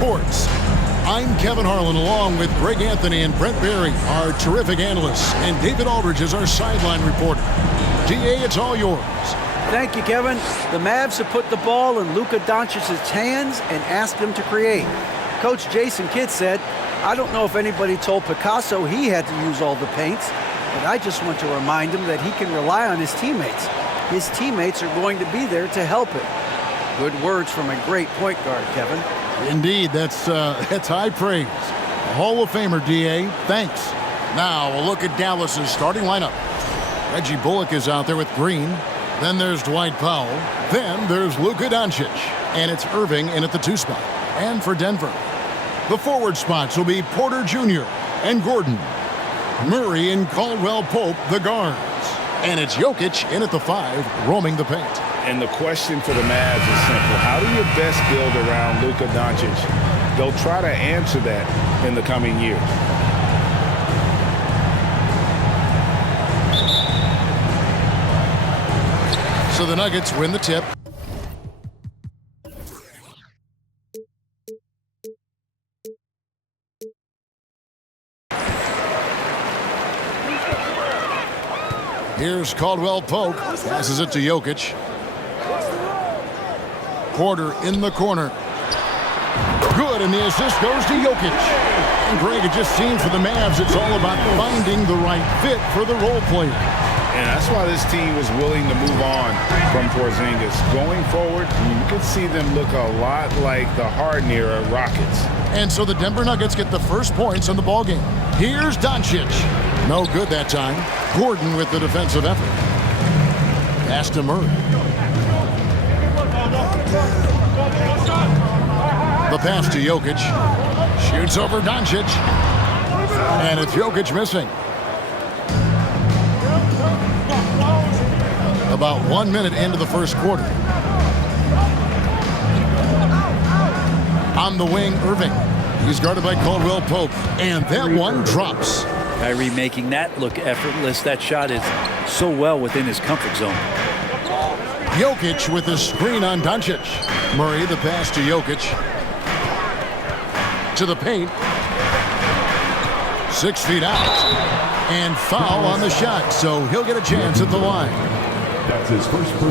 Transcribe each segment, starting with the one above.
Sports. I'm Kevin Harlan, along with Greg Anthony and Brent Barry, our terrific analysts, and David Aldridge is our sideline reporter. DA, it's all yours. Thank you, Kevin. The Mavs have put the ball in Luka Doncic's hands and asked him to create. Coach Jason Kidd said, "I don't know if anybody told Picasso he had to use all the paints, but I just want to remind him that he can rely on his teammates. His teammates are going to be there to help him." Good words from a great point guard, Kevin. Indeed, that's high praise. A Hall of Famer, DA. Thanks. Now, a look at Dallas's starting lineup. Reggie Bullock is out there with Green. Then there's Dwight Powell. Then there's Luka Doncic. And it's Irving in at the 2 spot. And for Denver, the forward spots will be Porter Jr. and Gordon. Murray and Caldwell Pope, the guards. And it's Jokic in at the 5, roaming the paint. And the question for the Mavs is simple. How do you best build around Luka Doncic? They'll try to answer that in the coming years. So the Nuggets win the tip. Here's Caldwell Pope. Passes it to Jokic. Porter in the corner. Good, and the assist goes to Jokic. And Greg, it just seems for the Mavs, it's all about finding the right fit for the role player. And that's why this team was willing to move on from Porzingis. Going forward, you can see them look a lot like the Harden-era Rockets. And so the Denver Nuggets get the first points in the ballgame. Here's Doncic. No good that time. Gordon with the defensive effort. Pass to Murray. The pass to Jokic. Shoots over Doncic. And it's Jokic missing. About 1 minute into the first quarter. On the wing, Irving. He's guarded by Caldwell Pope. And that one drops. Kyrie making that look effortless. That shot is so well within his comfort zone. Jokic with the screen on Doncic. Murray, the pass to Jokic. To the paint. 6 feet out. And foul on the shot, so he'll get a chance at the line.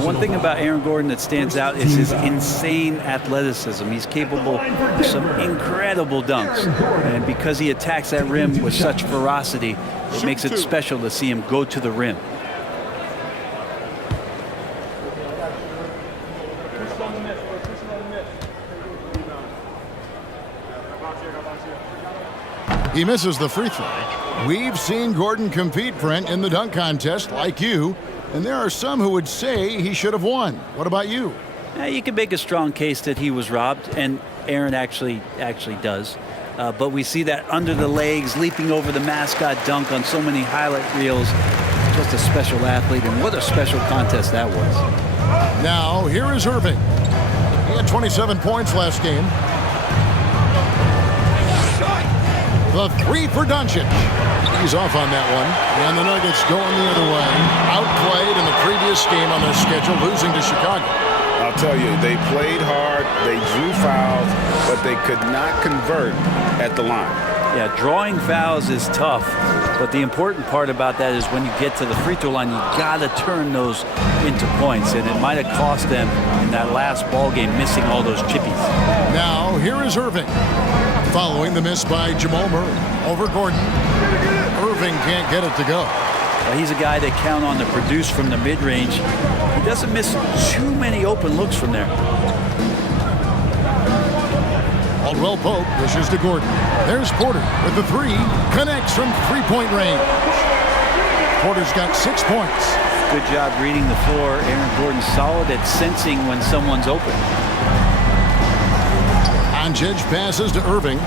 One thing about Aaron Gordon that stands out is his insane athleticism. He's capable of some incredible dunks. And because he attacks that rim with such ferocity, it makes it special to see him go to the rim. He misses the free throw. We've seen Gordon compete, Brent, in the dunk contest like you. And there are some who would say he should have won. What about you? You can make a strong case that he was robbed, and Aaron actually does. But we see that under the legs, leaping over the mascot dunk on so many highlight reels. Just a special athlete, and what a special contest that was. Now, here is Irving. He had 27 points last game. The 3 for Doncic. He's off on that one. And the Nuggets going the other way. Outplayed in the previous game on their schedule, losing to Chicago. I'll tell you, they played hard, they drew fouls, but they could not convert at the line. Yeah, drawing fouls is tough, but the important part about that is when you get to the free throw line, you got to turn those into points, and it might have cost them in that last ball game, missing all those chippies. Now, here is Irving. Following the miss by Jamal Murray. Over Gordon. Irving can't get it to go. Well, he's a guy that count on to produce from the mid-range. He doesn't miss too many open looks from there. Caldwell Pope pushes to Gordon. There's Porter with the 3. Connects from 3-point range. Porter's got 6 points. Good job reading the floor. Aaron Gordon's solid at sensing when someone's open. Doncic passes to Irving.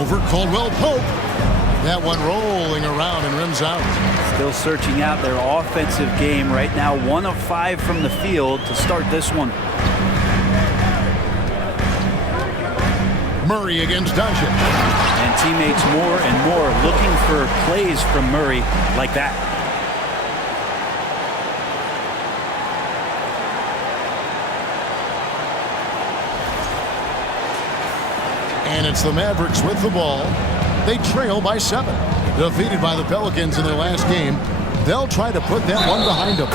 Over Caldwell Pope. That one rolling around and rims out. Still searching out their offensive game right now. 1 of 5 from the field to start this one. Murray against Doncic. And teammates more and more looking for plays from Murray like that. it's the Mavericks with the ball. They trail by 7. Defeated by the Pelicans in their last game, they'll try to put that one behind them.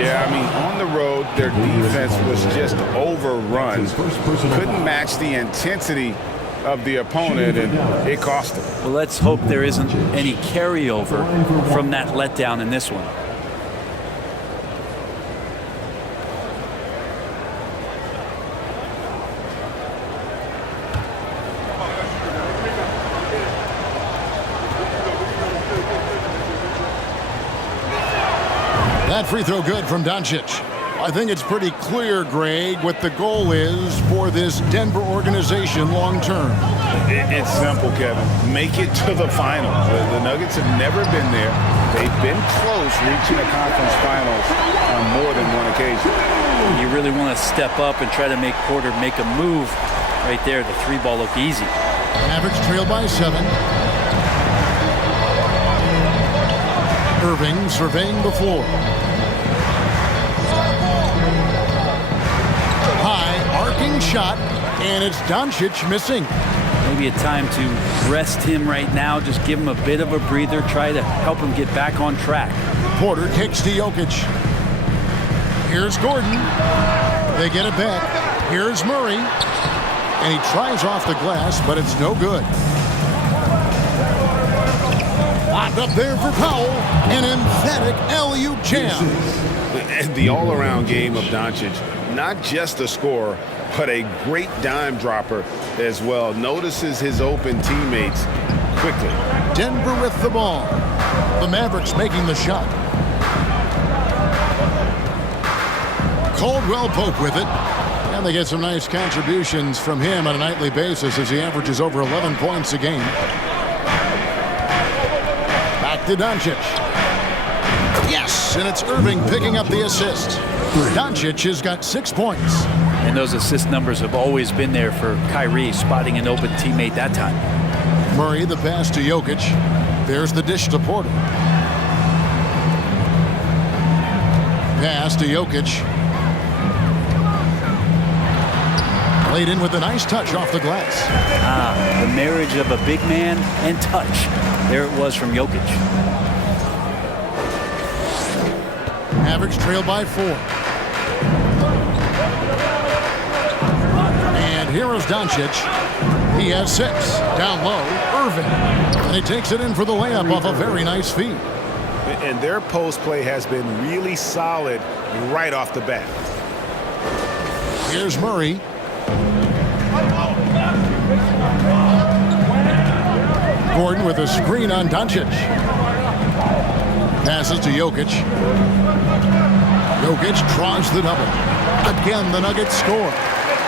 Yeah, I mean, on the road, their defense was just overrun. Couldn't match the intensity of the opponent, and it cost them. Well, let's hope there isn't any carryover from that letdown in this one. That free throw good from Doncic. I think it's pretty clear, Greg, what the goal is for this Denver organization long term. It's simple, Kevin. Make it to the finals. The Nuggets have never been there. They've been close reaching the conference finals on more than one occasion. You really want to step up and try to make Porter make a move right there. The 3-ball looked easy. Mavericks trail by 7. Irving surveying the floor. High arcing shot, and it's Doncic missing. Maybe a time to rest him right now. Just give him a bit of a breather. Try to help him get back on track. Porter kicks to Jokic. Here's Gordon. They get it back. Here's Murray. And he tries off the glass, but it's no good. Locked up there for Powell. An emphatic alley-oop jam. And the all-around game of Doncic, not just a scorer, but a great dime dropper as well. Notices his open teammates quickly. Denver with the ball. The Mavericks making the shot. Caldwell Pope with it. And they get some nice contributions from him on a nightly basis as he averages over 11 points a game. Back to Doncic. Yes, and it's Irving picking up the assist. Doncic has got 6 points. And those assist numbers have always been there for Kyrie, spotting an open teammate that time. Murray, the pass to Jokic. There's the dish to Porter. Pass to Jokic. Laid in with a nice touch off the glass. The marriage of a big man and touch. There it was from Jokic. Mavericks trail by 4. And here is Doncic. He has 6. Down low, Irving. And he takes it in for the layup off a very nice feed. And their post play has been really solid right off the bat. Here's Murray. Gordon with a screen on Doncic. Passes to Jokic. Jokic draws the double. Again, the Nuggets score.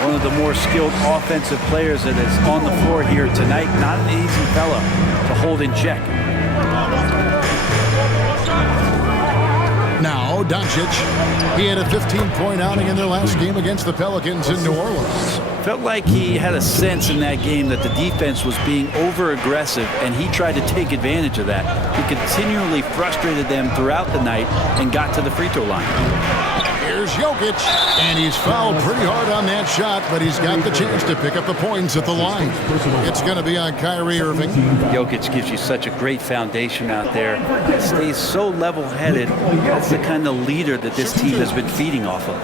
One of the more skilled offensive players that is on the floor here tonight. Not an easy fella to hold in check. Now, Doncic. He had a 15-point outing in their last game against the Pelicans in New Orleans. Felt like he had a sense in that game that the defense was being over-aggressive, and he tried to take advantage of that. He continually frustrated them throughout the night and got to the free throw line. Here's Jokic, and he's fouled pretty hard on that shot, but he's got the chance to pick up the points at the line. It's going to be on Kyrie Irving. Jokic gives you such a great foundation out there. He stays so level-headed. That's the kind of leader that this team has been feeding off of.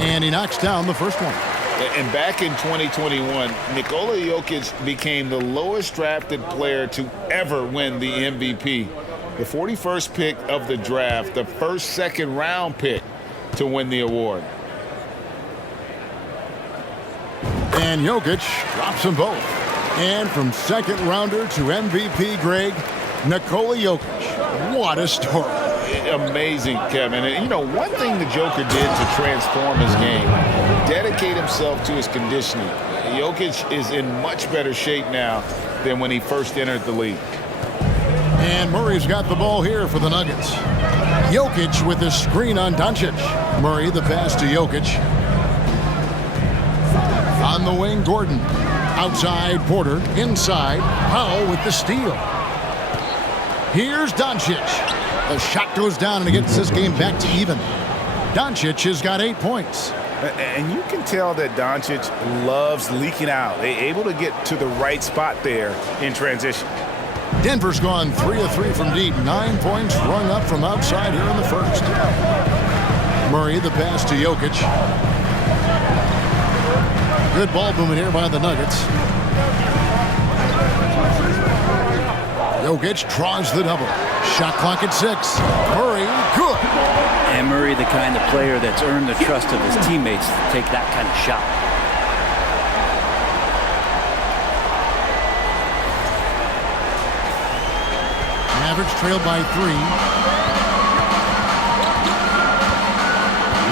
And he knocks down the first one. And back in 2021, Nikola Jokic became the lowest drafted player to ever win the MVP. The 41st pick of the draft, the first second-round pick to win the award. And Jokic drops them both. And from second-rounder to MVP, Greg, Nikola Jokic. What a story. Amazing, Kevin. And, you know, one thing the Joker did to transform his game, dedicate himself to his conditioning. Jokic is in much better shape now than when he first entered the league. And Murray's got the ball here for the Nuggets. Jokic with the screen on Doncic. Murray, the pass to Jokic. On the wing, Gordon. Outside, Porter. Inside, Powell with the steal. Here's Doncic. The shot goes down, and it gets this game back to even. Doncic has got 8 points. And you can tell that Doncic loves leaking out. They're able to get to the right spot there in transition. Denver's gone 3 of 3 from deep. 9 points rung up from outside here in the first. Murray, the pass to Jokic. Good ball movement here by the Nuggets. Jokic draws the double. Shot clock at 6. Murray, good. And Murray, the kind of player that's earned the trust of his teammates to take that kind of shot. Mavericks trailed by 3.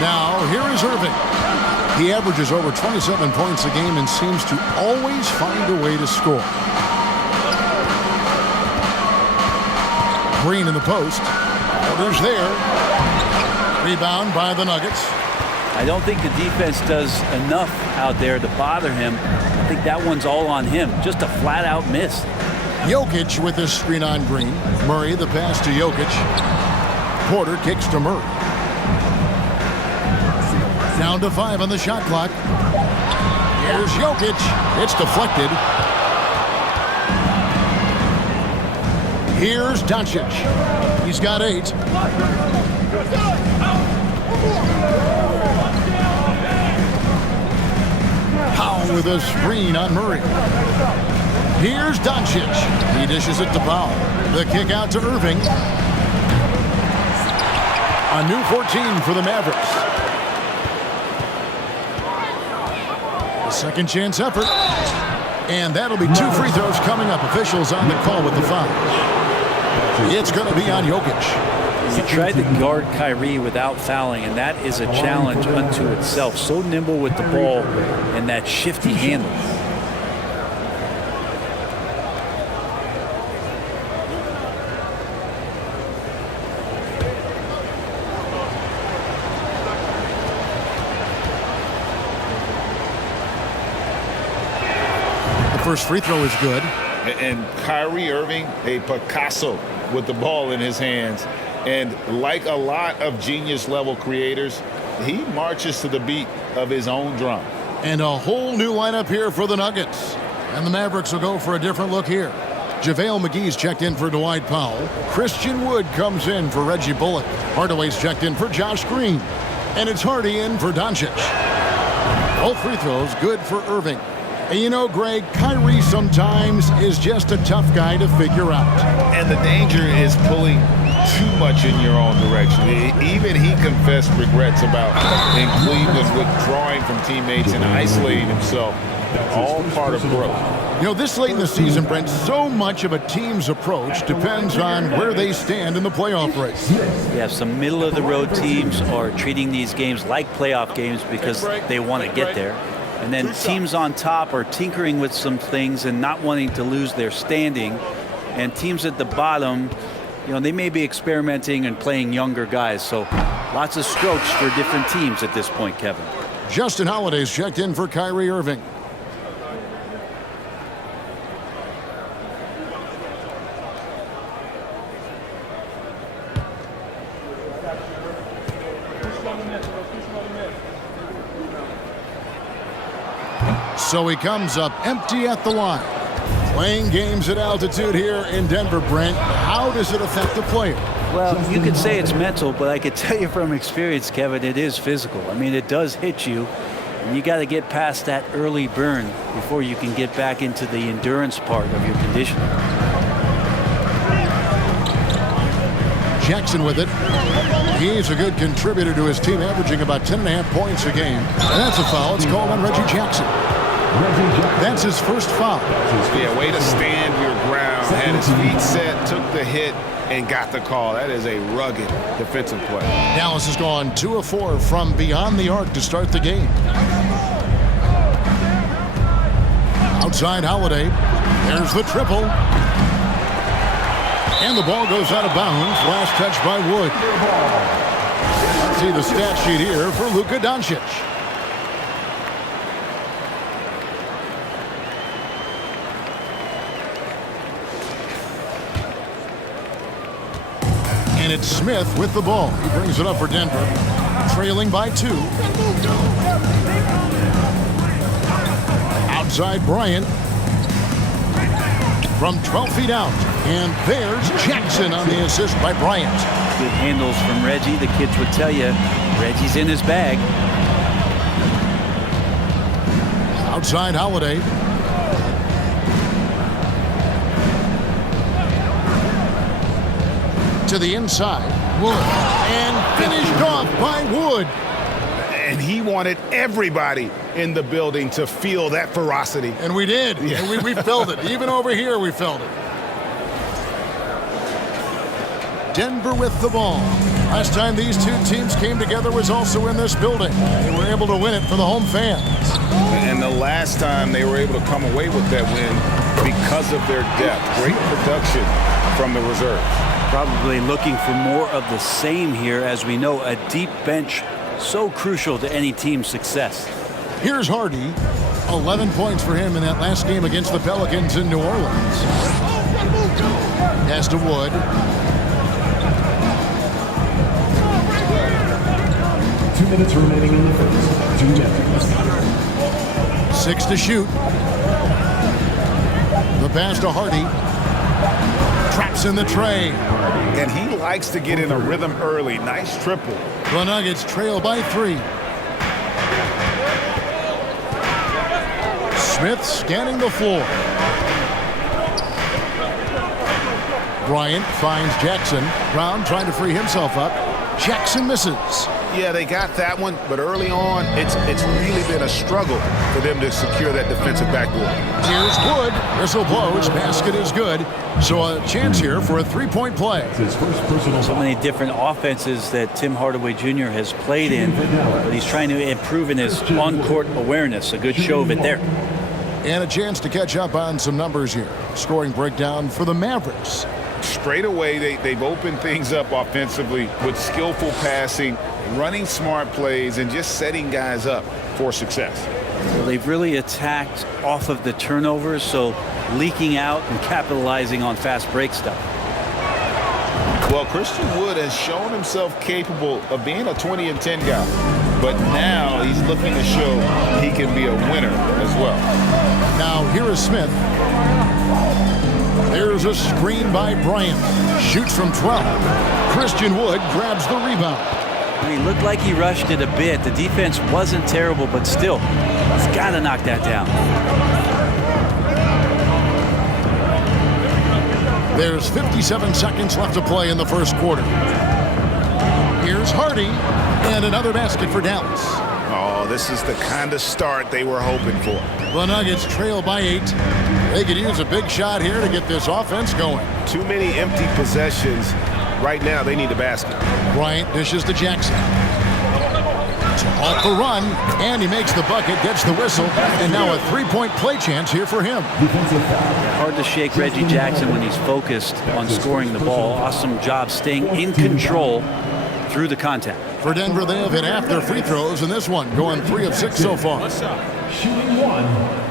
Now, here is Irving. He averages over 27 points a game and seems to always find a way to score. Green in the post. Orders there. Rebound by the Nuggets. I don't think the defense does enough out there to bother him. I think that one's all on him. Just a flat-out miss. Jokic with this screen on Green. Murray, the pass to Jokic. Porter kicks to Murray. Down to 5 on the shot clock. Here's Jokic. It's deflected. Here's Doncic. He's got 8. Powell with a screen on Murray. Here's Doncic. He dishes it to Powell. The kick out to Irving. A new 14 for the Mavericks. A second chance effort. And that'll be 2 free throws coming up. Officials on the call with the foul. It's going to be on Jokic. He tried to guard Kyrie without fouling, and that is a challenge unto itself. So nimble with the ball and that shifty handle. The first free throw is good. And Kyrie Irving, a Picasso with the ball in his hands. And like a lot of genius-level creators, he marches to the beat of his own drum. And a whole new lineup here for the Nuggets. And the Mavericks will go for a different look here. JaVale McGee's checked in for Dwight Powell. Christian Wood comes in for Reggie Bullock. Hardaway's checked in for Josh Green. And it's Hardy in for Doncic. All free throws good for Irving. And you know, Greg, Kyrie sometimes is just a tough guy to figure out. And the danger is pulling too much in your own direction. Even he confessed regrets about in Cleveland withdrawing from teammates and isolating himself. All part of growth. You know, this late in the season, Brent, so much of a team's approach depends on where they stand in the playoff race. Yeah, some middle-of-the-road teams are treating these games like playoff games because they want to get there. And then teams on top are tinkering with some things and not wanting to lose their standing. And teams at the bottom, you know, they may be experimenting and playing younger guys. So lots of strokes for different teams at this point, Kevin. Justin Holiday's checked in for Kyrie Irving. So he comes up empty at the line. Playing games at altitude here in Denver, Brent. How does it affect the player? Well, you could say it's mental, but I could tell you from experience, Kevin, it is physical. I mean, it does hit you, and you got to get past that early burn before you can get back into the endurance part of your conditioning. Jackson with it. He's a good contributor to his team, averaging about 10.5 points a game. And that's a foul. It's called on Reggie Jackson. That's his first foul. Yeah, way to stand your ground. Had his feet set, took the hit, and got the call. That is a rugged defensive play. Dallas has gone 2 of 4 from beyond the arc to start the game. Outside Holiday. There's the triple. And the ball goes out of bounds. Last touch by Wood. See the stat sheet here for Luka Doncic. And it's Smith with the ball. He brings it up for Denver, trailing by 2. Outside Bryant. From 12 feet out. And there's Jackson on the assist by Bryant. Good handles from Reggie. The kids would tell you Reggie's in his bag. Outside Holiday. To the inside. Wood. And finished off by Wood. And he wanted everybody in the building to feel that ferocity. And we did. Yeah. And we felt it. Even over here, we felt it. Denver with the ball. Last time these two teams came together was also in this building. They were able to win it for the home fans. And the last time they were able to come away with that win because of their depth. Great production from the reserves. Probably looking for more of the same here. As we know, a deep bench so crucial to any team's success. Here's Hardy. 11 points for him in that last game against the Pelicans in New Orleans. Pass to Wood. 2 minutes remaining in the first. 2 minutes. 6 to shoot. The pass to Hardy. Traps in the tray. And he likes to get in a rhythm early. Nice triple. The Nuggets trail by 3. Smith scanning the floor. Bryant finds Jackson. Brown trying to free himself up. Jackson misses. Yeah, they got that one, but early on, it's really been a struggle for them to secure that defensive backboard. Here's Wood. Whistle blows. Basket is good. So a chance here for a three-point play. So many different offenses that Tim Hardaway Jr. has played in, but he's trying to improve in his on-court awareness. A good show of it there. And a chance to catch up on some numbers here. Scoring breakdown for the Mavericks. Straight away, they've opened things up offensively with skillful passing, running smart plays, and just setting guys up for success. Well, they've really attacked off of the turnovers, so leaking out and capitalizing on fast break stuff. Well, Christian Wood has shown himself capable of being a 20 and 10 guy, but now he's looking to show he can be a winner as well. Now here is Smith. There's a screen by Bryant. Shoots from 12. Christian Wood grabs the rebound. He looked like he rushed it a bit. The defense wasn't terrible, but still, he's got to knock that down. There's 57 seconds left to play in the first quarter. Here's Hardy, and another basket for Dallas. Oh, this is the kind of start they were hoping for. The Nuggets trail by 8. They could use a big shot here to get this offense going. Too many empty possessions. Right now, they need a basket. Bryant dishes to Jackson. Off the run, and he makes the bucket, gets the whistle, and now a three-point play chance here for him. Hard to shake Reggie Jackson when he's focused on scoring the ball. Awesome job staying in control through the contact. For Denver, they have hit half their free throws in this one, going 3 of 6 so far. Shooting 1.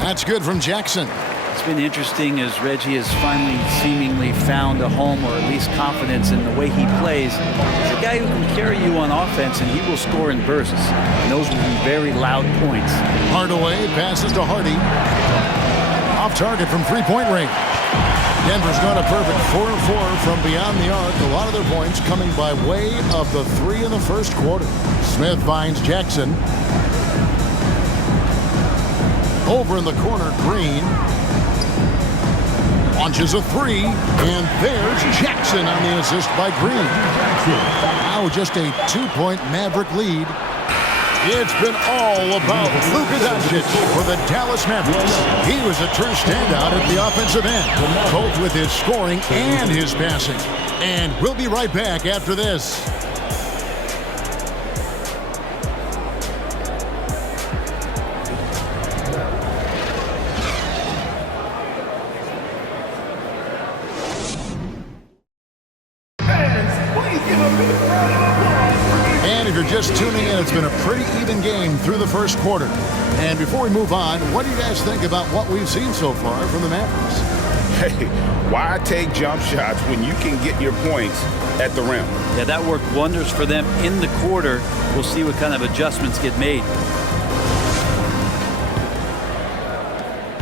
That's good from Jackson. It's been interesting as Reggie has finally seemingly found a home, or at least confidence in the way he plays. He's a guy who can carry you on offense, and he will score in bursts. And those will be very loud points. Hardaway passes to Hardy. Off target from three-point range. Denver's got a perfect 4-4 from beyond the arc. A lot of their points coming by way of the 3 in the first quarter. Smith finds Jackson. Over in the corner, Green launches a 3, and there's Jackson on the assist by Green. Now just a 2-point Maverick lead. It's been all about Luka Doncic for the Dallas Mavericks. He was a true standout at the offensive end, both with his scoring and his passing. And we'll be right back after this. Just tuning And it's been a pretty even game through the first quarter. And before we move on, what do you guys think about what we've seen so far from the Mavericks? Hey, why take jump shots when you can get your points at the rim? Yeah, that worked wonders for them in the quarter. We'll see what kind of adjustments get made.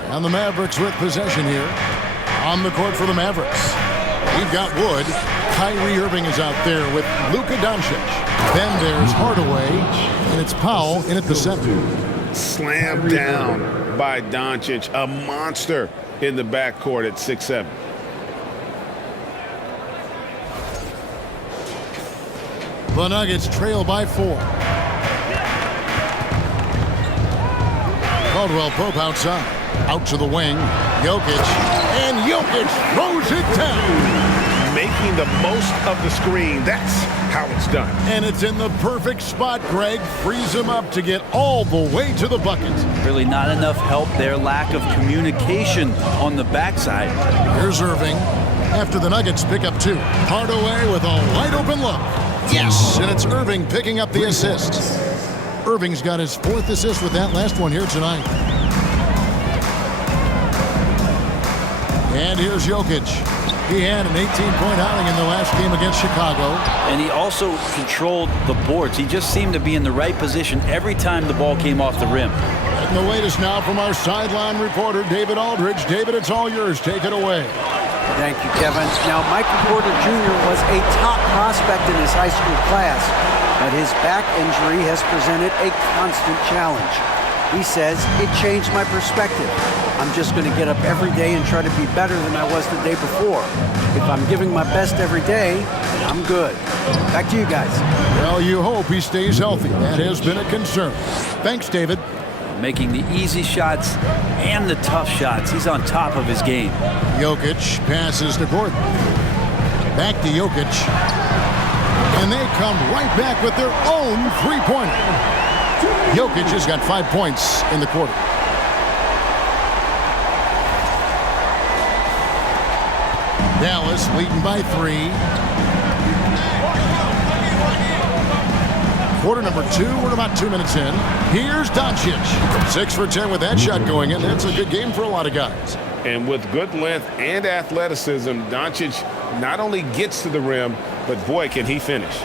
And the Mavericks with possession here. On the court for the Mavericks, we've got Wood. Kyrie Irving is out there with Luka Doncic. Then there's Hardaway, and it's Powell in at the center. Slammed down by Doncic, a monster in the backcourt at 6'7". The Nuggets trail by 4. Caldwell Pope outside. Out to the wing. Jokic. And Jokic throws it down. Making the most of the screen. That's how it's done. And it's in the perfect spot, Greg. Frees him up to get all the way to the bucket. Really not enough help there. Lack of communication on the backside. Here's Irving. After the Nuggets pick up 2. Hardaway with a wide open look. Yes! And it's Irving picking up the assist. Irving's got his 4th assist with that last one here tonight. And here's Jokic. He had an 18-point outing in the last game against Chicago. And he also controlled the boards. He just seemed to be in the right position every time the ball came off the rim. And the latest now from our sideline reporter, David Aldridge. David, it's all yours. Take it away. Thank you, Kevin. Now, Michael Porter Jr. was a top prospect in his high school class, but his back injury has presented a constant challenge. He says, it changed my perspective. I'm just going to get up every day and try to be better than I was the day before. If I'm giving my best every day, I'm good. Back to you guys. Well, you hope he stays healthy. That has been a concern. Thanks, David. Making the easy shots and the tough shots. He's on top of his game. Jokic passes to Gordon. Back to Jokic. And they come right back with their own three-pointer. Jokic has got 5 points in the quarter. Dallas leading by 3. Quarter number 2. We're about 2 minutes in. Here's Doncic. 6 for 10 with that shot going in. That's a good game for a lot of guys. And with good length and athleticism, Doncic not only gets to the rim, but boy, can he finish.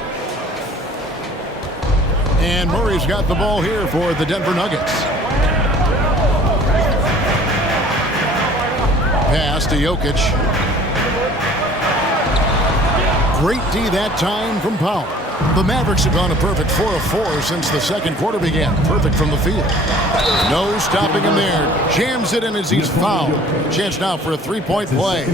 And Murray's got the ball here for the Denver Nuggets. Pass to Jokic. Great D that time from Powell. The Mavericks have gone a perfect 4 of 4 since the second quarter began. Perfect from the field. No stopping him there. Jams it in as he's fouled. Chance now for a three-point play.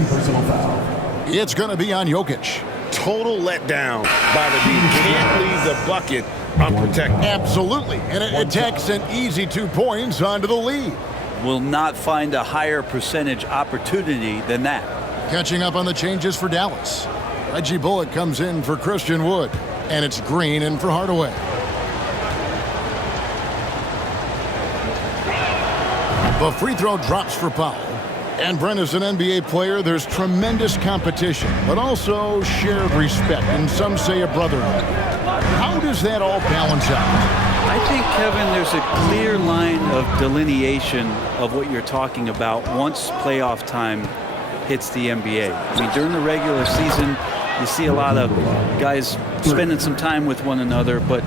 It's going to be on Jokic. Total letdown by the D. Can't leave the bucket unprotected. Absolutely. And it takes an easy 2 points onto the lead. Will not find a higher percentage opportunity than that. Catching up on the changes for Dallas. Reggie Bullock comes in for Christian Wood. And it's Green in for Hardaway. The free throw drops for Powell. And Brent, as an NBA player, there's tremendous competition, but also shared respect, and some say a brotherhood. How does that all balance out? I think, Kevin, there's a clear line of delineation of what you're talking about once playoff time hits the NBA. I mean, during the regular season, you see a lot of guys spending some time with one another, but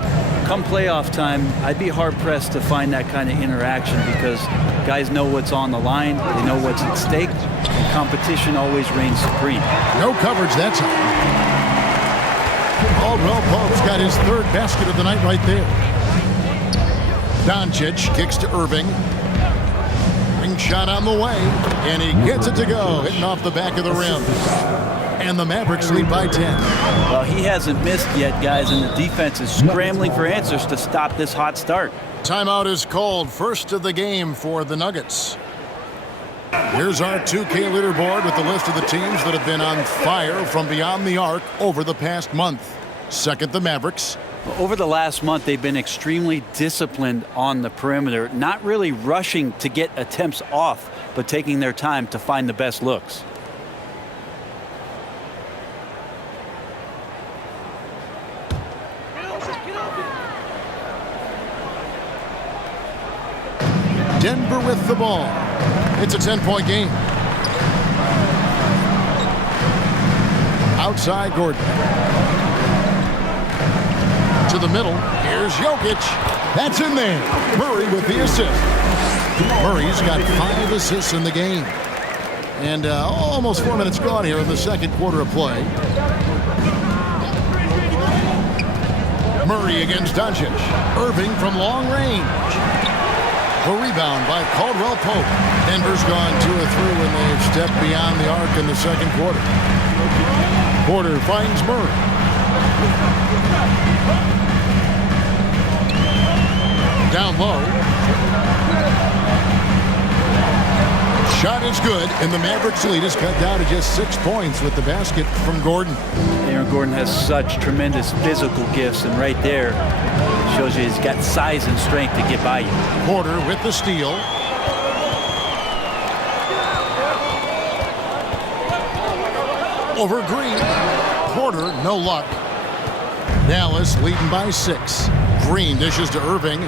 come playoff time, I'd be hard-pressed to find that kind of interaction because guys know what's on the line, they know what's at stake, and competition always reigns supreme. No coverage that time. Caldwell Pope's got his 3rd basket of the night right there. Doncic kicks to Irving. Ring shot on the way, and he gets it to go, hitting off the back of the rim. And the Mavericks lead by 10. Well, he hasn't missed yet, guys, and the defense is scrambling for answers to stop this hot start. Timeout is called. First of the game for the Nuggets. Here's our 2K leaderboard with the list of the teams that have been on fire from beyond the arc over the past month. Second, the Mavericks. Over the last month, they've been extremely disciplined on the perimeter, not really rushing to get attempts off, but taking their time to find the best looks. Denver with the ball. It's a 10-point game. Outside Gordon. To the middle. Here's Jokic. That's in there. Murray with the assist. Murray's got 5 assists in the game. And almost 4 minutes gone here in the second quarter of play. Murray against Doncic. Irving from long range. A rebound by Caldwell Pope. Denver's gone 2 of 3 when they've stepped beyond the arc in the second quarter. Porter finds Murray. Down low. Shot is good, and the Mavericks lead is cut down to just 6 points with the basket from Gordon. Aaron Gordon has such tremendous physical gifts, and right there shows you he's got size and strength to get by you. Porter with the steal. Over Green. Porter, no luck. Dallas leading by 6. Green dishes to Irving.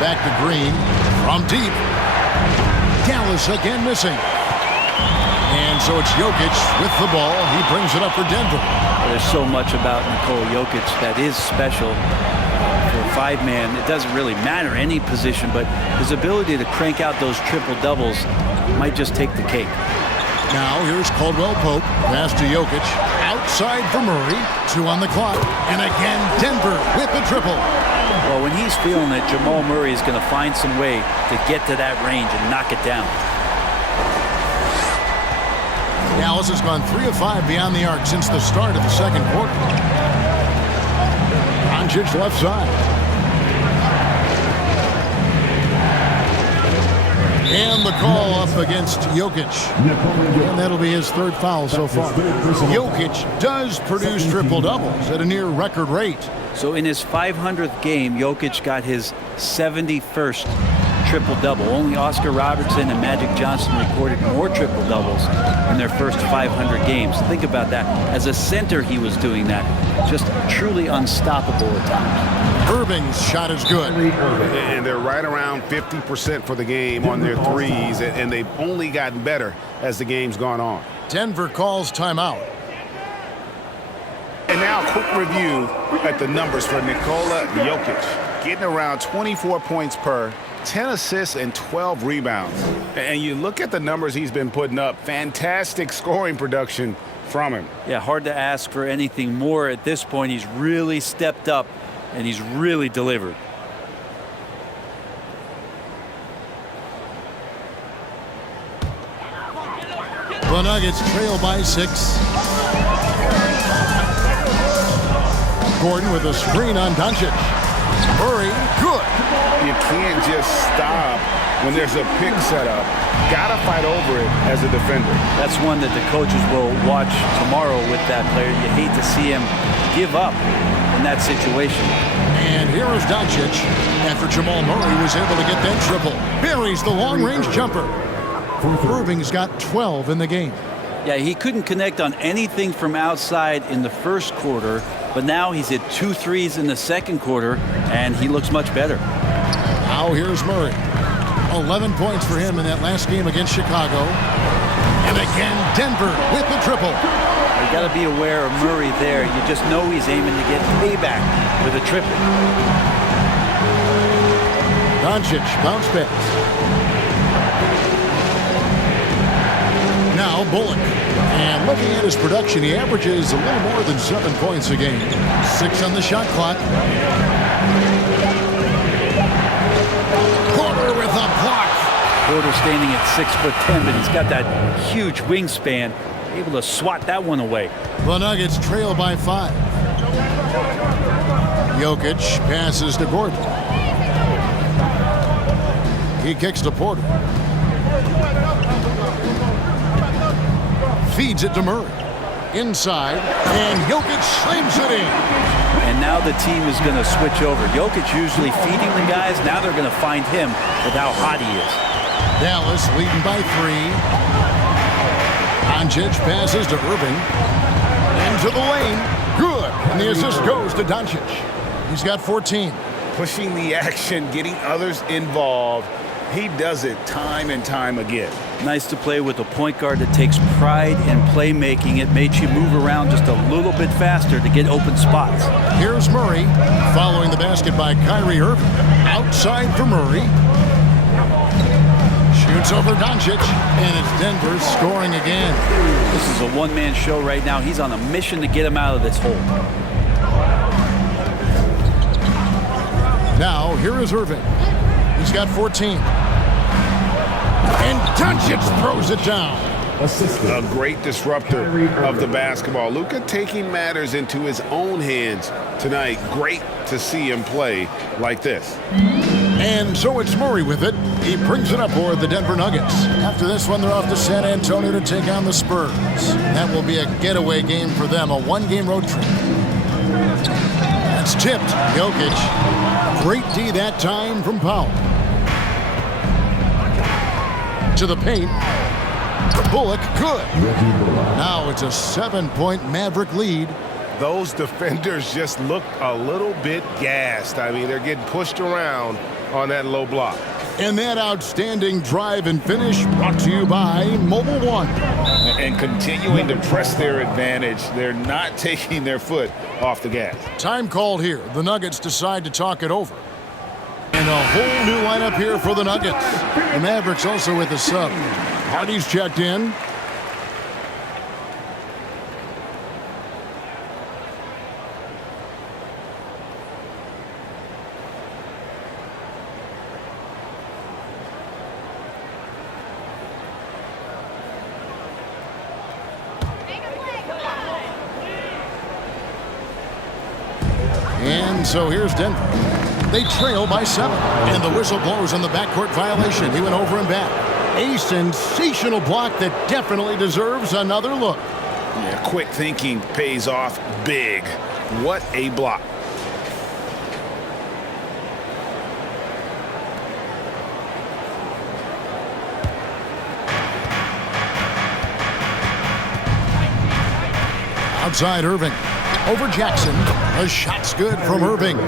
Back to Green from deep. Dallas again missing. And so it's Jokic with the ball. He brings it up for Denver. There's so much about Nikola Jokic that is special for a 5-man. It doesn't really matter any position, but his ability to crank out those triple doubles might just take the cake. Now here's Caldwell Pope. Pass to Jokic. Outside for Murray. 2 on the clock. And again Denver with the triple. Well, when he's feeling it, Jamal Murray is going to find some way to get to that range and knock it down. Dallas has gone 3 of 5 beyond the arc since the start of the second quarter. Doncic left side. And the call up against Jokic. And that'll be his 3rd foul so far. Jokic does produce triple doubles at a near record rate. So in his 500th game, Jokic got his 71st triple-double. Only Oscar Robertson and Magic Johnson recorded more triple-doubles in their first 500 games. Think about that. As a center, he was doing that. Just truly unstoppable at times. Irving's shot is good. And they're right around 50% for the game on their threes, and they've only gotten better as the game's gone on. Denver calls timeout. And now a quick review at the numbers for Nikola Jokic. Getting around 24 points per, 10 assists, and 12 rebounds. And you look at the numbers he's been putting up, fantastic scoring production from him. Yeah, hard to ask for anything more at this point. He's really stepped up, and he's really delivered. The Nuggets trail by 6. Gordon with a screen on Doncic. Murray, good. You can't just stop when there's a pick set up. Gotta fight over it as a defender. That's one that the coaches will watch tomorrow with that player. You hate to see him give up in that situation. And here is Doncic after Jamal Murray was able to get that triple. Buries the long-range jumper. Irving's got 12 in the game. Yeah, he couldn't connect on anything from outside in the first quarter, but now he's hit 2 threes in the second quarter, and he looks much better. Now here's Murray. 11 points for him in that last game against Chicago. And again, Denver with the triple. You got to be aware of Murray there. You just know he's aiming to get payback with a triple. Doncic bounce pass. Now Bullock. And looking at his production, he averages a little more than 7 points a game. 6 on the shot clock. Porter with a block. Porter standing at 6'10", but he's got that huge wingspan, able to swat that one away. The Nuggets trail by 5. Jokic passes to Gordon. He kicks to Porter. Feeds it to Murray. Inside, and Jokic slams it in. And now the team is going to switch over. Jokic usually feeding the guys. Now they're going to find him with how hot he is. Dallas leading by 3. Doncic passes to Irving. Into the lane. Good. And the assist goes to Doncic. He's got 14. Pushing the action, getting others involved. He does it time and time again. Nice to play with a point guard that takes pride in playmaking. It makes you move around just a little bit faster to get open spots. Here's Murray, following the basket by Kyrie Irving. Outside for Murray. Shoots over Doncic, and it's Denver scoring again. This is a one-man show right now. He's on a mission to get him out of this hole. Now, here is Irving. He's got 14. And Doncic throws it down. A great disruptor of the basketball. Luka taking matters into his own hands tonight. Great to see him play like this. And so it's Murray with it. He brings it up for the Denver Nuggets. After this one, they're off to San Antonio to take on the Spurs. That will be a getaway game for them, a one-game road trip. That's tipped. Jokic. Great D that time from Powell. To the paint. Bullock, good. Now it's a 7-point Maverick lead. Those defenders just looked a little bit gassed. I mean, they're getting pushed around on that low block. And that outstanding drive and finish brought to you by Mobile One. And continuing to press their advantage. They're not taking their foot off the gas. Time called here. The Nuggets decide to talk it over. And a whole new lineup here for the Nuggets. The Mavericks also with a sub. Hardy's checked in. And so here's Denver. They trail by 7. And the whistle blows on the backcourt violation. He went over and back. A sensational block that definitely deserves another look. Yeah, quick thinking pays off big. What a block. Outside Irving. Over Jackson. A shot's good from Irving.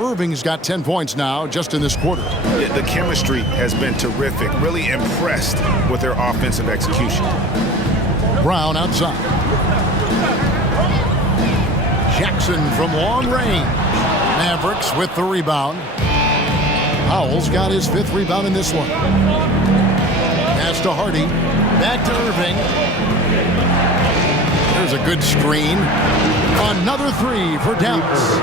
Irving's got 10 points now just in this quarter. The chemistry has been terrific. Really impressed with their offensive execution. Brown outside. Jackson from long range. Mavericks with the rebound. Powell's got his 5th rebound in this one. Pass to Hardy. Back to Irving. There's a good screen. Another 3 for Dallas.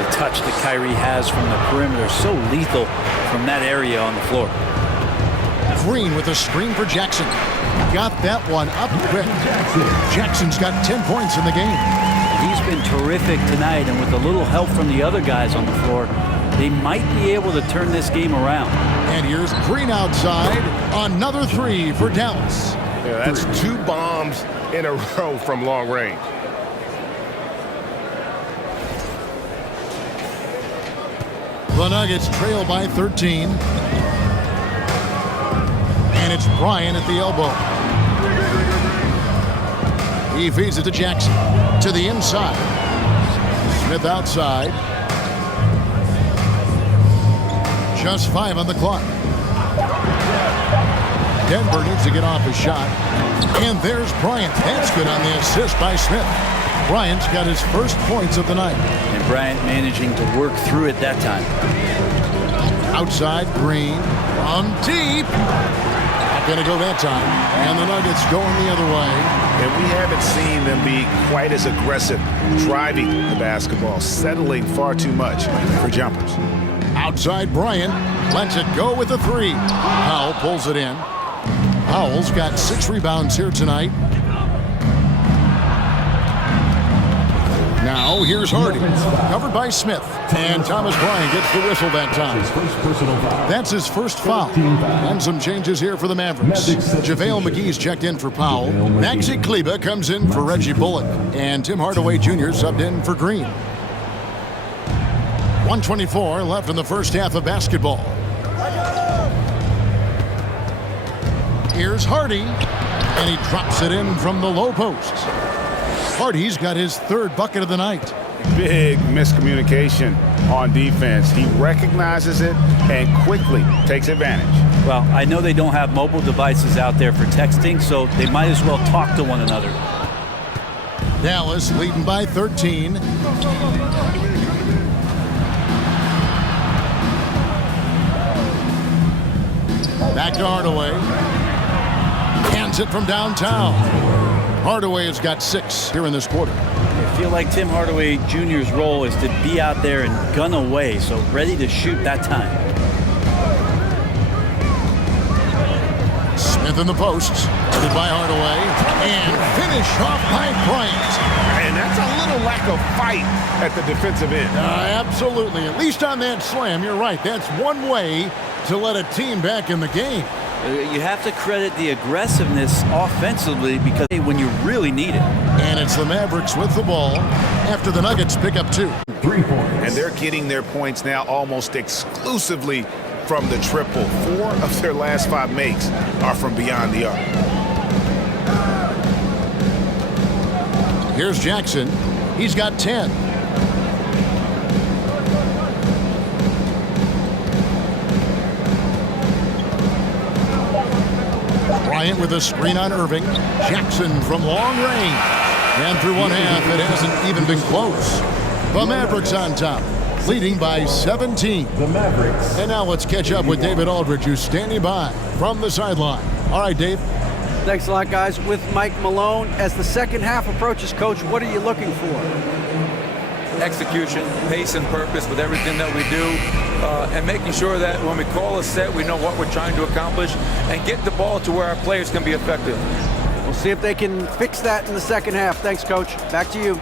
The touch that Kyrie has from the perimeter, so lethal from that area on the floor. Green with a screen for Jackson. Got that one up quick. Jackson's got 10 points in the game. He's been terrific tonight, and with a little help from the other guys on the floor, they might be able to turn this game around. And here's Green outside. Another 3 for Dallas. Yeah, that's 2 bombs in a row from long range. The Nuggets trail by 13. And it's Bryant at the elbow. He feeds it to Jackson. To the inside. Smith outside. Just 5 on the clock. Denver needs to get off his shot. And there's Bryant. That's good on the assist by Smith. Bryant's got his first points of the night. And Bryant managing to work through it that time. Outside, Green. From deep. Not going to go that time. And the Nuggets going the other way. And we haven't seen them be quite as aggressive driving the basketball, settling far too much for jumpers. Outside, Bryant lets it go with a 3. Powell pulls it in. Powell's got 6 rebounds here tonight. Now here's Hardy, covered by Smith. And Thomas Bryant gets the whistle that time. That's his first foul. And some changes here for the Mavericks. JaVale McGee's checked in for Powell. Maxi Kleber comes in for Reggie Bullock. And Tim Hardaway Jr. subbed in for Green. 1:24 left in the first half of basketball. Here's Hardy, and he drops it in from the low post. Hardy's got his third bucket of the night. Big miscommunication on defense. He recognizes it and quickly takes advantage. Well, I know they don't have mobile devices out there for texting, so they might as well talk to one another. Dallas leading by 13. Back to Hardaway. Hands it from downtown. Hardaway has got 6 here in this quarter. I feel like Tim Hardaway Jr.'s role is to be out there and gun away, so ready to shoot that time. Smith in the post. Headed by Hardaway. And finish off by Bryant. And that's a little lack of fight at the defensive end. Absolutely. At least on that slam, you're right. That's one way to let a team back in the game. You have to credit the aggressiveness offensively because when you really need it. And it's the Mavericks with the ball after the Nuggets pick up 2. 3 points. And they're getting their points now almost exclusively from the triple. 4 of their last 5 makes are from beyond the arc. Here's Jackson. He's got 10. Bryant with a screen on Irving. Jackson from long range. And through one half, it hasn't even been close. The Mavericks on top, leading by 17. The Mavericks. And now let's catch up with David Aldridge, who's standing by from the sideline. All right, Dave. Thanks a lot, guys. With Mike Malone, as the second half approaches, Coach, what are you looking for? Execution, pace, and purpose with everything that we do, and making sure that when we call a set, we know what we're trying to accomplish and get the ball to where our players can be effective. We'll see if they can fix that in the second half. Thanks, Coach. Back to you.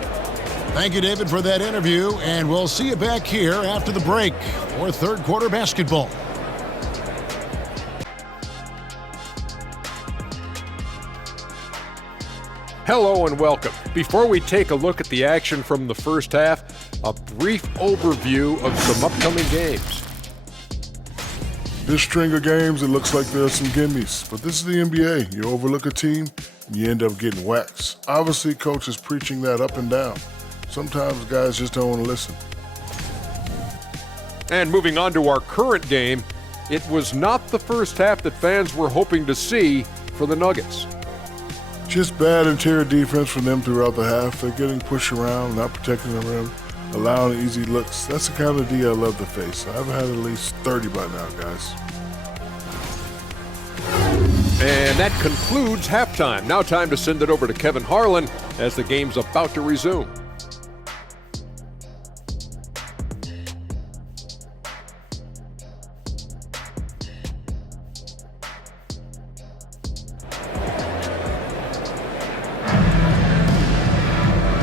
Thank you, David, for that interview, and we'll see you back here after the break for third quarter basketball. Hello and welcome. Before we take a look at the action from the first half, a brief overview of some upcoming games. This string of games, it looks like there are some gimmies, but this is the NBA. You overlook a team, and you end up getting waxed. Obviously, coach is preaching that up and down. Sometimes guys just don't want to listen. And moving on to our current game, it was not the first half that fans were hoping to see for the Nuggets. Just bad interior defense from them throughout the half. They're getting pushed around, not protecting the rim, allowing easy looks. That's the kind of D I love to face. I've had at least 30 by now, guys. And that concludes halftime. Now time to send it over to Kevin Harlan as the game's about to resume.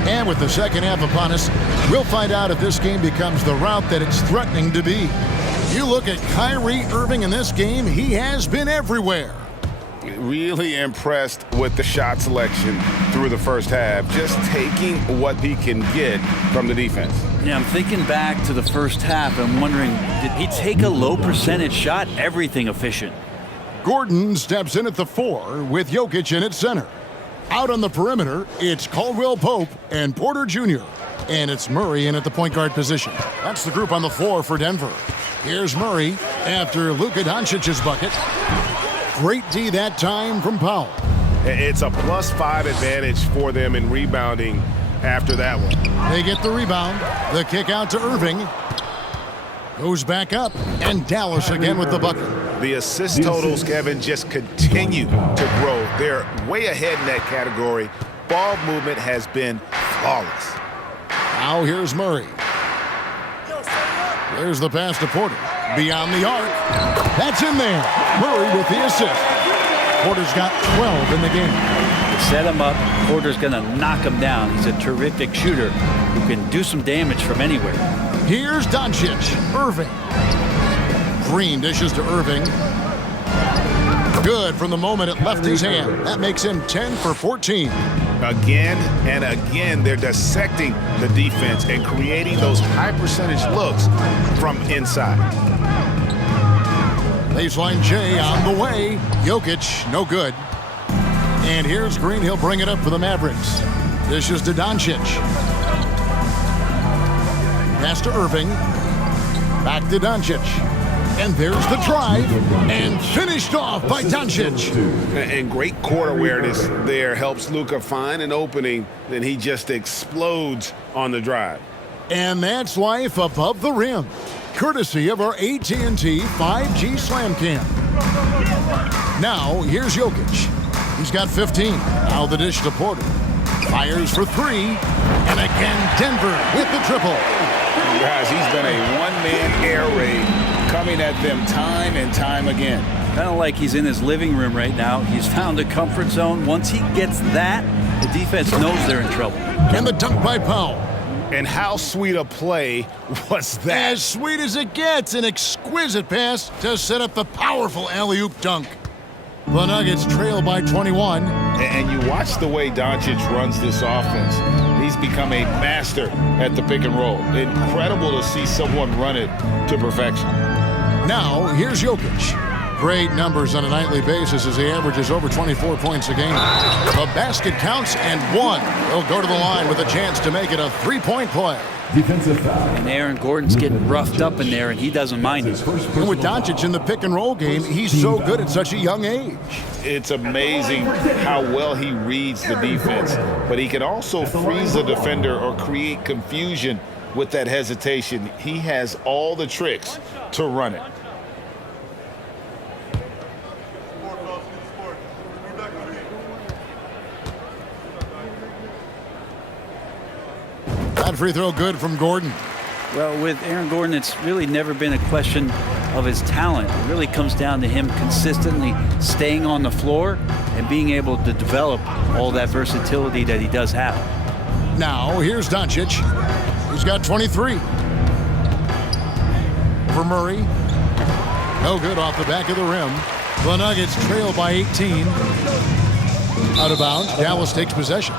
And with the second half upon us, we'll find out if this game becomes the route that it's threatening to be. You look at Kyrie Irving in this game, he has been everywhere. Really impressed with the shot selection through the first half, just taking what he can get from the defense. Yeah, I'm thinking back to the first half. I'm wondering, did he take a low percentage shot? Everything efficient. Gordon steps in at the 4 with Jokic in at center. Out on the perimeter, it's Caldwell Pope and Porter Jr. And it's Murray in at the point guard position. That's the group on the floor for Denver. Here's Murray after Luka Doncic's bucket. Great D that time from Powell. It's a +5 advantage for them in rebounding after that one. They get the rebound. The kick out to Irving. Goes back up. And Dallas again with the bucket. The assist totals, Kevin, just continue to grow. They're way ahead in that category. Ball movement has been flawless. Now here's Murray. There's the pass to Porter. Beyond the arc. That's in there. Murray with the assist. Porter's got 12 in the game. To set him up, Porter's going to knock him down. He's a terrific shooter who can do some damage from anywhere. Here's Doncic. Irving. Green dishes to Irving. Good from the moment it left his hand. That makes him 10 for 14. Again and again, they're dissecting the defense and creating those high percentage looks from inside. Baseline J on the way. Jokic, no good. And here's Green. He'll bring it up for the Mavericks. Dishes to Doncic. Pass to Irving. Back to Doncic. And there's the drive. And finished off by Doncic. And great court awareness there helps Luka find an opening. Then he just explodes on the drive. And that's life above the rim. Courtesy of our AT&T 5G Slam Cam. Now, here's Jokic. He's got 15. Now the dish to Porter. Fires for three. And again, Denver with the triple. Guys, he's been a one-man air raid coming at them time and time again. Kind of like he's in his living room right now. He's found a comfort zone. Once he gets that, the defense knows they're in trouble. And the dunk by Powell. And how sweet a play was that? As sweet as it gets, an exquisite pass to set up the powerful alley-oop dunk. The Nuggets trail by 21. And you watch the way Doncic runs this offense. He's become a master at the pick and roll. Incredible to see someone run it to perfection. Now, here's Jokic. Great numbers on a nightly basis as he averages over 24 points a game. The basket counts and one. He'll go to the line with a chance to make it a three-point play. Defensive foul. And Aaron Gordon's getting roughed up in there, and he doesn't mind it. And with Doncic in the pick-and-roll game, he's so good at such a young age. It's amazing how well he reads the defense, but he can also freeze the defender or create confusion with that hesitation. He has all the tricks to run it. That free throw good from Gordon. Well, with Aaron Gordon, it's really never been a question of his talent. It really comes down to him consistently staying on the floor and being able to develop all that versatility that he does have. Now, here's Doncic. He's got 23. For Murray. No good off the back of the rim. The Nuggets trail by 18. Out of bounds. Dallas takes possession.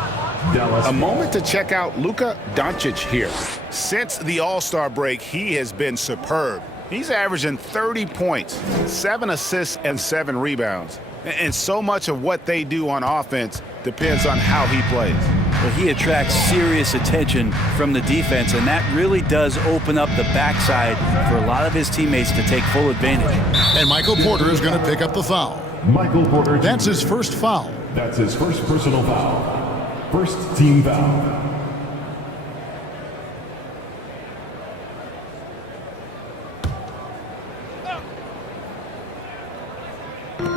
A moment to check out Luka Doncic here. Since the All-Star break, he has been superb. He's averaging 30 points, 7 assists, and 7 rebounds. And so much of what they do on offense depends on how he plays. But he attracts serious attention from the defense, and that really does open up the backside for a lot of his teammates to take full advantage. And Michael Porter is going to pick up the foul. Michael Porter. That's his first foul. That's his first personal foul. First team foul.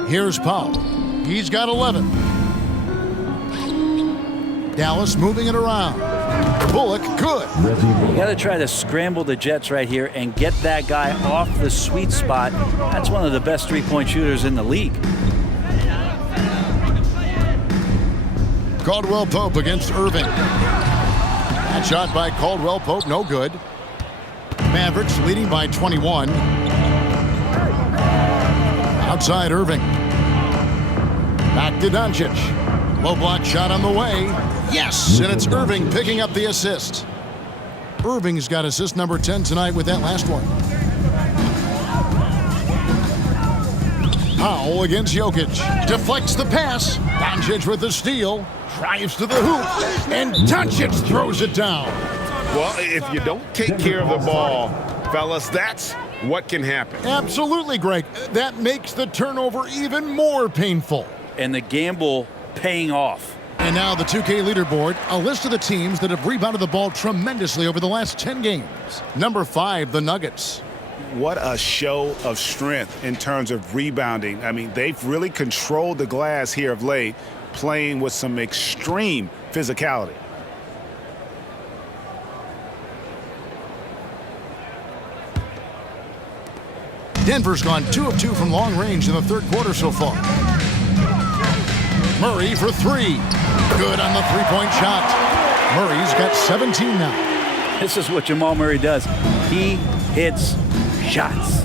Here's Powell. He's got 11. Dallas moving it around. Bullock, good. You got to try to scramble the Jets right here and get that guy off the sweet spot. That's one of the best three-point shooters in the league. Caldwell Pope against Irving. That shot by Caldwell Pope, no good. Mavericks leading by 21. Outside Irving. Back to Doncic. Low block shot on the way. Yes, and it's Irving picking up the assist. Irving's got assist number 10 tonight with that last one. Powell against Jokic. Deflects the pass. Doncic with the steal. Drives to the hoop. And Doncic throws it down. Well, if you don't take care of the ball, fellas, that's what can happen. Absolutely, Greg. That makes the turnover even more painful. And the gamble paying off. And now the 2K leaderboard, a list of the teams that have rebounded the ball tremendously over the last 10 games. Number 5, the Nuggets. What a show of strength in terms of rebounding. I mean, they've really controlled the glass here of late, playing with some extreme physicality. Denver's gone 2 of 2 from long range in the third quarter so far. Murray for 3. Good on the three-point shot. Murray's got 17 now. This is what Jamal Murray does. He hits shots.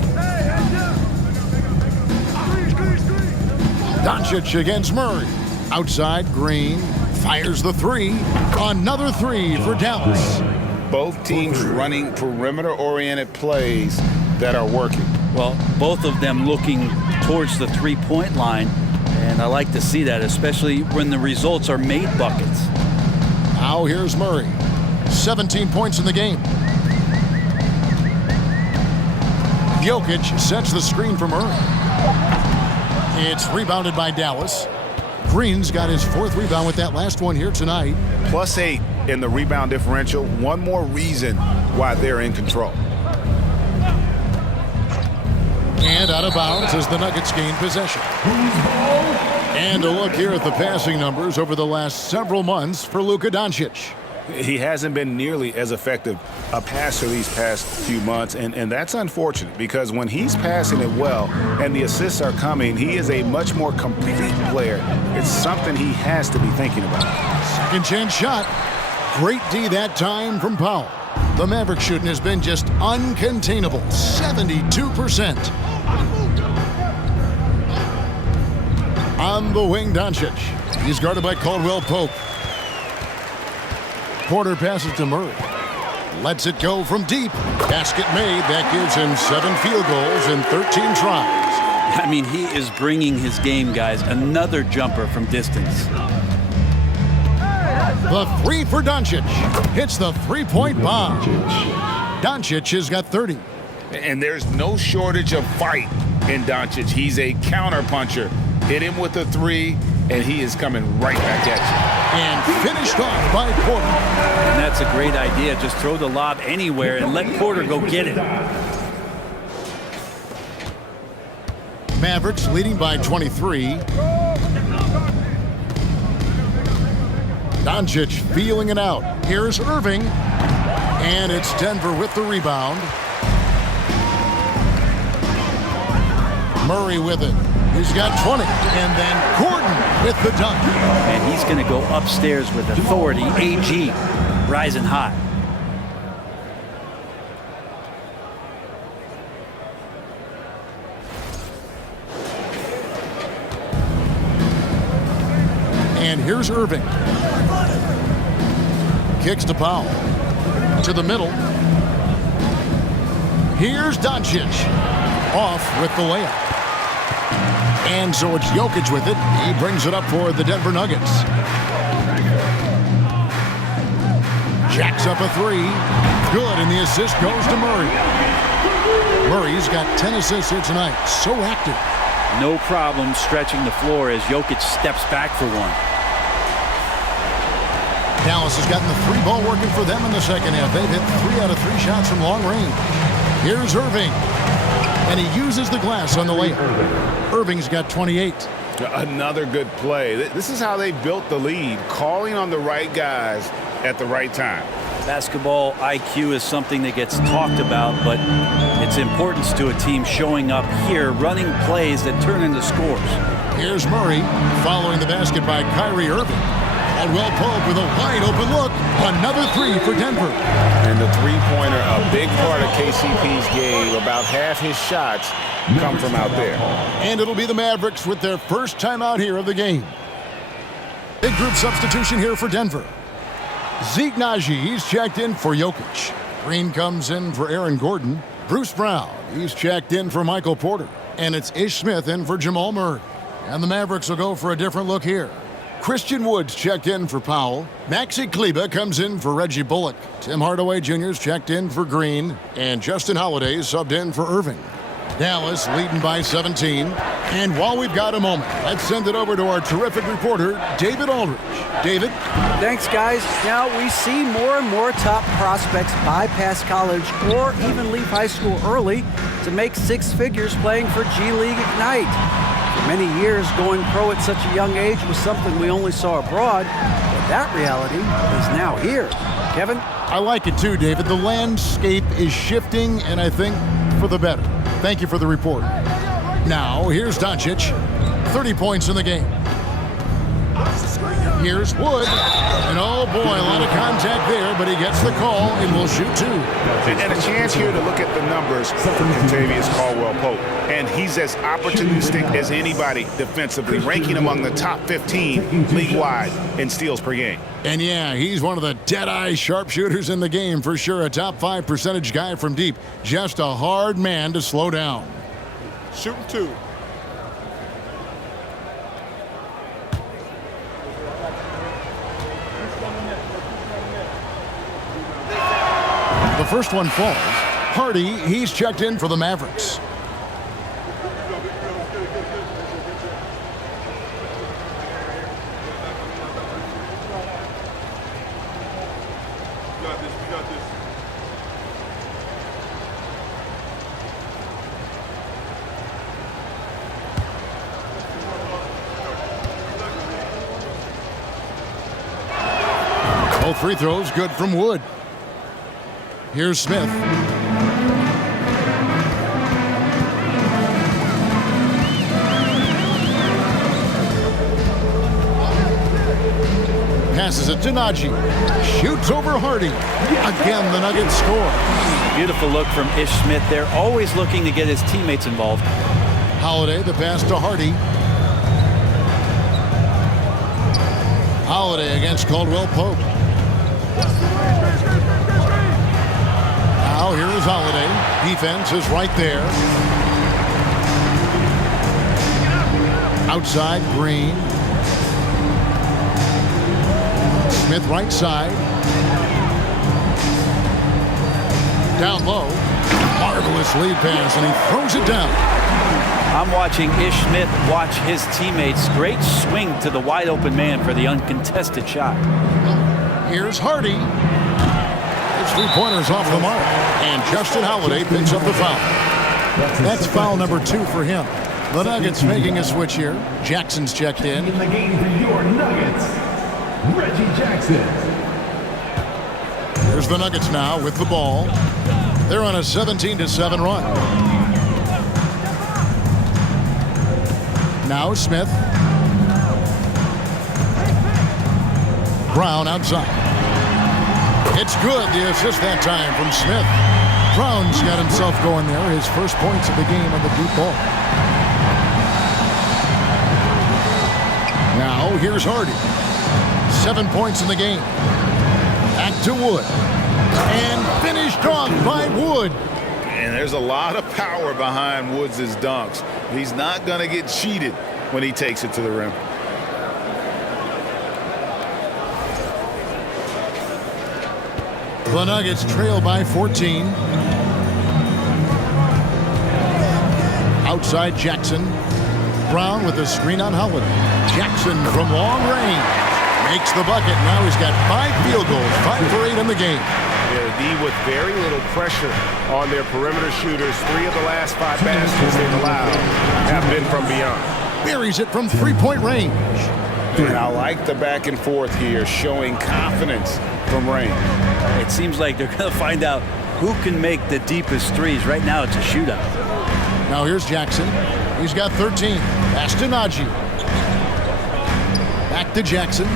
Doncic against Murray. Outside, Green fires the 3. Another 3 for Dallas. Both teams running perimeter-oriented plays that are working. Well, both of them looking towards the three-point line, and I like to see that, especially when the results are made buckets. Now here's Murray. 17 points in the game. Jokic sets the screen for Murray. It's rebounded by Dallas. Green's got his 4th rebound with that last one here tonight. +8 in the rebound differential. One more reason why they're in control. And out of bounds as the Nuggets gain possession. And a look here at the passing numbers over the last several months for Luka Doncic. He hasn't been nearly as effective a passer these past few months, and that's unfortunate because when he's passing it well and the assists are coming, he is a much more complete player. It's something he has to be thinking about. Second chance shot. Great D that time from Powell. The Mavericks shooting has been just uncontainable. 72%. On the wing, Doncic. He's guarded by Caldwell Pope. Porter passes to Murray. Lets it go from deep. Basket made. That gives him 7 field goals in 13 tries. I mean, he is bringing his game, guys. Another jumper from distance. The 3 for Doncic. Hits the 3-point bomb. Doncic has got 30. And there's no shortage of fight in Doncic. He's a counterpuncher. Hit him with a 3, and he is coming right back at you. And finished off by Porter. And that's a great idea. Just throw the lob anywhere and let Porter go get it. Mavericks leading by 23. Doncic feeling it out. Here's Irving. And it's Denver with the rebound. Murray with it. He's got 20. And then Gordon with the dunk. And he's going to go upstairs with authority. AG rising high. And here's Irving. Kicks to Powell. To the middle. Here's Doncic. Off with the layup. And so it's Jokic with it. He brings it up for the Denver Nuggets. Jacks up a 3. Good, and the assist goes to Murray. Murray's got 10 assists here tonight. So active. No problem stretching the floor as Jokic steps back for one. Dallas has gotten the 3 ball working for them in the second half. They've hit 3 out of 3 shots from long range. Here's Irving. And he uses the glass on the layup. Irving's got 28. Another good play. This is how they built the lead, calling on the right guys at the right time. Basketball IQ is something that gets talked about, but its importance to a team showing up here, running plays that turn into scores. Here's Murray following the basket by Kyrie Irving. Caldwell Pope with a wide open look. Another 3 for Denver. And the three-pointer, a big part of KCP's game. About half his shots come from out there. And it'll be the Mavericks with their first time out here of the game. Big group substitution here for Denver. Zeke Naji, he's checked in for Jokic. Green comes in for Aaron Gordon. Bruce Brown, he's checked in for Michael Porter. And it's Ish Smith in for Jamal Murray. And the Mavericks will go for a different look here. Christian Woods checked in for Powell. Maxi Kleber comes in for Reggie Bullock. Tim Hardaway Jr.'s checked in for Green. And Justin Holiday subbed in for Irving. Dallas leading by 17. And while we've got a moment, let's send it over to our terrific reporter, David Aldridge. David? Thanks, guys. Now we see more and more top prospects bypass college or even leave high school early to make 6 figures playing for G League Ignite. For many years, going pro at such a young age was something we only saw abroad, but that reality is now here. Kevin? I like it too, David. The landscape is shifting, and I think for the better. Thank you for the report. Now, here's Doncic. 30 points in the game. Here's Wood. And oh boy, a lot of contact there, but he gets the call and will shoot 2. And a chance here to look at the numbers for Kentavious Caldwell-Pope. And he's as opportunistic as anybody defensively, ranking among the top 15 league-wide in steals per game. And yeah, he's one of the dead-eye sharpshooters in the game for sure. A top 5 percentage guy from deep. Just a hard man to slow down. Shooting 2. first one falls. Hardy, he's checked in for the Mavericks. Both free throws good from Wood. Here's Smith. Passes it to Najee. Shoots over Hardy. Again, the Nuggets score. Beautiful look from Ish Smith there, always looking to get his teammates involved. Holiday, the pass to Hardy. Holiday against Caldwell Pope. Now here is Holiday. Defense is right there. Outside, Green. Smith right side. Down low. Marvelous lead pass, and he throws it down. I'm watching Ish Smith watch his teammates. Great swing to the wide open man for the uncontested shot. Here's Hardy. His three-pointers off the mark. And Justin Holiday picks up the foul. That's foul number 2 for him. The Nuggets making a switch here. Jackson's checked in. In the game for your Nuggets, Reggie Jackson. Here's the Nuggets now with the ball. They're on a 17-7 run. Now Smith. Brown outside. It's good. The assist that time from Smith. Brown's got himself going there. His first points of the game on the deep ball. Now here's Hardy. 7 points in the game. Back to Wood. And finished off by Wood. And there's a lot of power behind Woods' dunks. He's not going to get cheated when he takes it to the rim. The Nuggets trail by 14. Outside Jackson. Brown with a screen on Holiday. Jackson from long range. Makes the bucket. Now he's got 5 field goals. 5 for 8 in the game. Yeah, D with very little pressure on their perimeter shooters. 3 of the last 5 baskets they've allowed have been from beyond. Buries it from 3-point range. And I like the back and forth here, showing confidence from range. It seems like they're going to find out who can make the deepest threes. Right now it's a shootout. Now here's Jackson. He's got 13. Pass to Najee. Back to Jackson.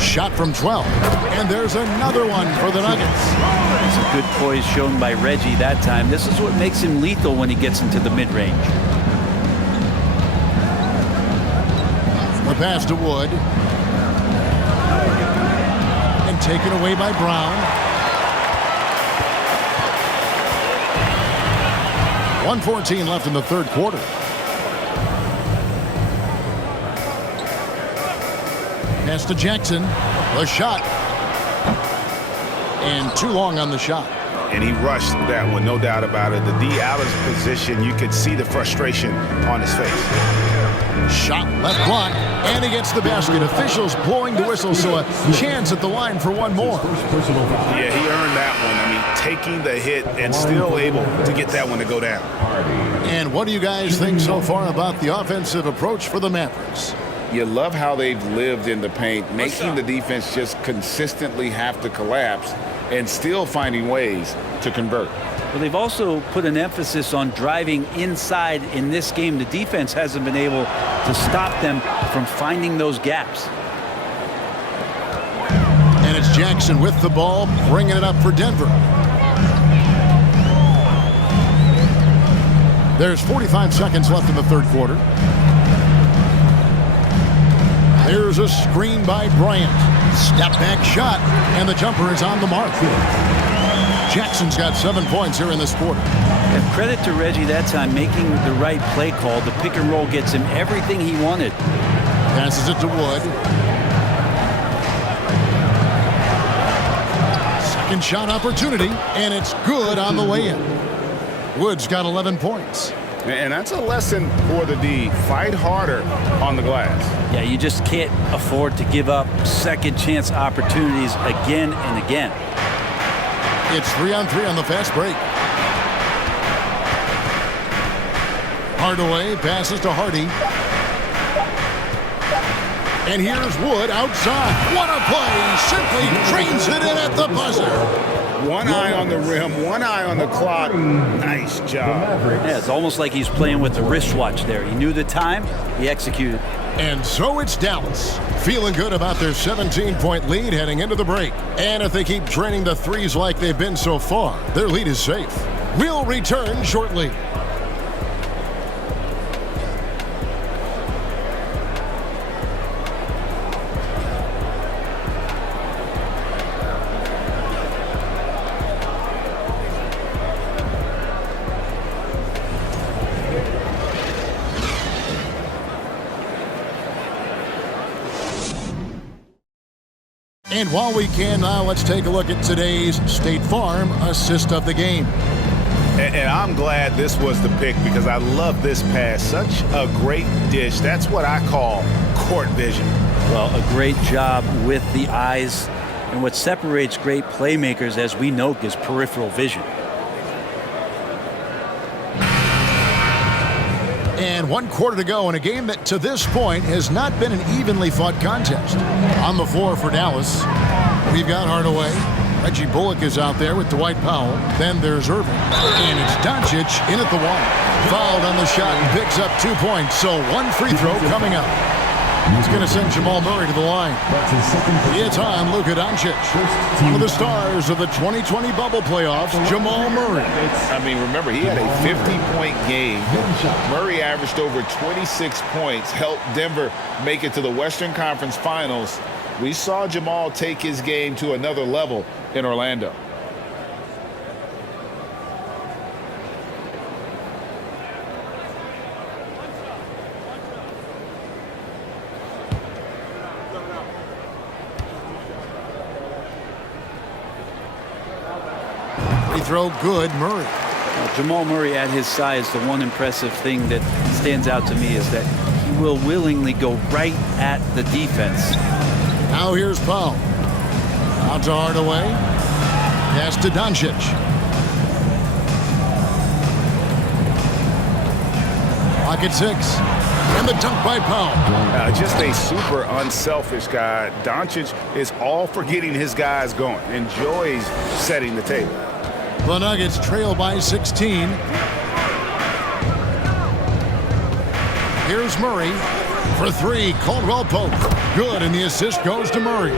Shot from 12. And there's another one for the Nuggets. It's a good poise shown by Reggie that time. This is what makes him lethal when he gets into the mid-range. The pass to Wood. And taken away by Brown. 1:14 left in the third quarter. Pass to Jackson. The shot. And too long on the shot. And he rushed that one, no doubt about it. The D out of his position, you could see the frustration on his face. Shot left block, and he gets the basket. Officials blowing the whistle, so a chance at the line for one more. Yeah, he earned that one. I mean, taking the hit and still able to get that one to go down. And what do you guys think so far about the offensive approach for the Mavericks? You love how they've lived in the paint, making the defense just consistently have to collapse and still finding ways to convert. Well, they've also put an emphasis on driving inside in this game. The defense hasn't been able to stop them from finding those gaps. And it's Jackson with the ball, bringing it up for Denver. There's 45 seconds left in the third quarter. There's a screen by Bryant. Step back shot, and the jumper is on the mark. Jackson's got 7 points here in this quarter. And credit to Reggie that time making the right play call. The pick and roll gets him everything he wanted. Passes it to Wood. Second shot opportunity, and it's good on the way in. Wood's got 11 points. And that's a lesson for the D. Fight harder on the glass. Yeah, you just can't afford to give up second chance opportunities again and again. It's 3-on-3 on the fast break. Hardaway passes to Hardy. And here's Wood outside. What a play! Simply drains it in at the buzzer. One eye on the rim, one eye on the clock. Nice job. Yeah, it's almost like he's playing with the wristwatch there. He knew the time, he executed. And so it's Dallas, feeling good about their 17-point lead heading into the break. And if they keep draining the threes like they've been so far, their lead is safe. We'll return shortly. And while we can now, let's take a look at today's State Farm assist of the game. And I'm glad this was the pick because I love this pass. Such a great dish. That's what I call court vision. Well, a great job with the eyes. And what separates great playmakers, as we know, is peripheral vision. And 1 quarter to go in a game that to this point has not been an evenly fought contest. On the floor for Dallas, we've got Hardaway. Reggie Bullock is out there with Dwight Powell. Then there's Irving. And it's Doncic in at the one. Fouled on the shot and picks up 2 points. So 1 free throw coming up. He's going to send Jamal Murray to the line. It's on Luka Doncic. One of the stars of the 2020 bubble playoffs, Jamal Murray. I mean, remember, he had a 50-point game. Murray averaged over 26 points, helped Denver make it to the Western Conference Finals. We saw Jamal take his game to another level in Orlando. Throw good, Murray. Jamal Murray at his size, the one impressive thing that stands out to me is that he will willingly go right at the defense. Now here's Powell. Out to Hardaway. Pass to Doncic. Pocket 6. And the dunk by Powell. Just a super unselfish guy. Doncic is all for getting his guys going. Enjoys setting the table. The Nuggets trail by 16. Here's Murray for 3. Caldwell Pope. Good, and the assist goes to Murray.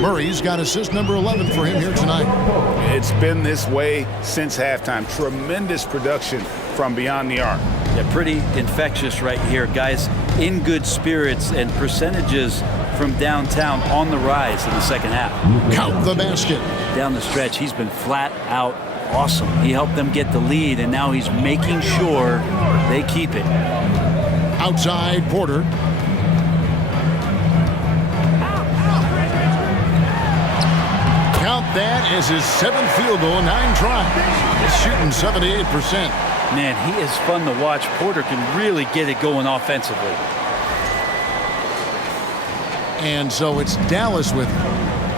Murray's got assist number 11 for him here tonight. It's been this way since halftime. Tremendous production from beyond the arc. Yeah, pretty infectious right here. Guys in good spirits and percentages from downtown on the rise in the second half. Count the basket. Down the stretch, he's been flat out awesome. He helped them get the lead, and now he's making sure they keep it. Outside, Porter. Count that as his 7th field goal, 9 tries. He's shooting 78%. Man, he is fun to watch. Porter can really get it going offensively. And so it's Dallas with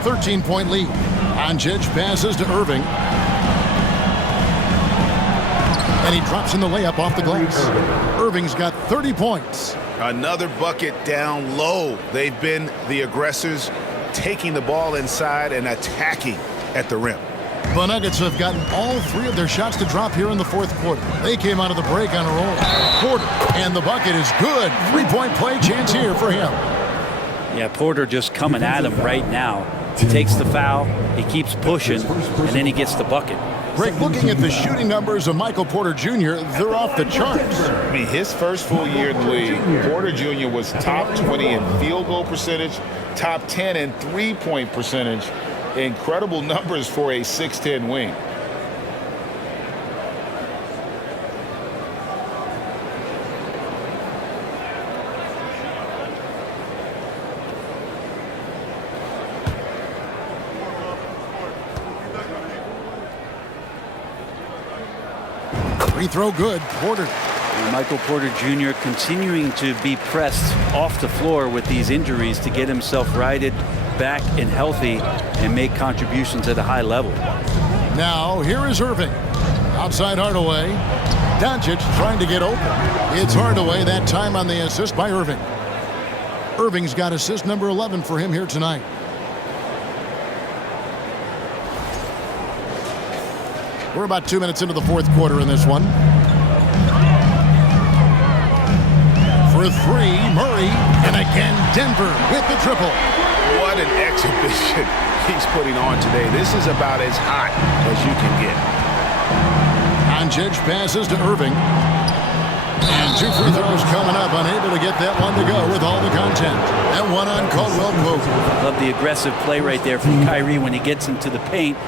13-point lead. Doncic passes to Irving. And he drops in the layup off the glass. Irving's got 30 points. Another bucket down low. They've been the aggressors, taking the ball inside and attacking at the rim. The Nuggets have gotten all 3 of their shots to drop here in the 4th quarter. They came out of the break on a roll. Porter, and the bucket is good. 3-point play chance here for him. Yeah, Porter just coming at him right now. He takes the foul, he keeps pushing, and then he gets the bucket. Greg, looking at the shooting numbers of Michael Porter Jr., they're off the charts. I mean, his first full year in the league, Porter Jr. was top 20 in field goal percentage, top 10 in three-point percentage. Incredible numbers for a 6'10" wing. Free throw good. Porter. And Michael Porter Jr. continuing to be pressed off the floor with these injuries to get himself righted back and healthy and make contributions at a high level. Now, here is Irving. Outside Hardaway. Doncic trying to get open. It's Hardaway, that time on the assist by Irving. Irving's got assist number 11 for him here tonight. We're about 2 minutes into the fourth quarter in this one. For three, Murray. And again, Denver with the triple. What an exhibition he's putting on today. This is about as hot as you can get. Doncic passes to Irving. And 2 free throws coming up. Unable to get that one to go with all the contact. That one on Caldwell Pope. Love the aggressive play right there from Kyrie when he gets into the paint.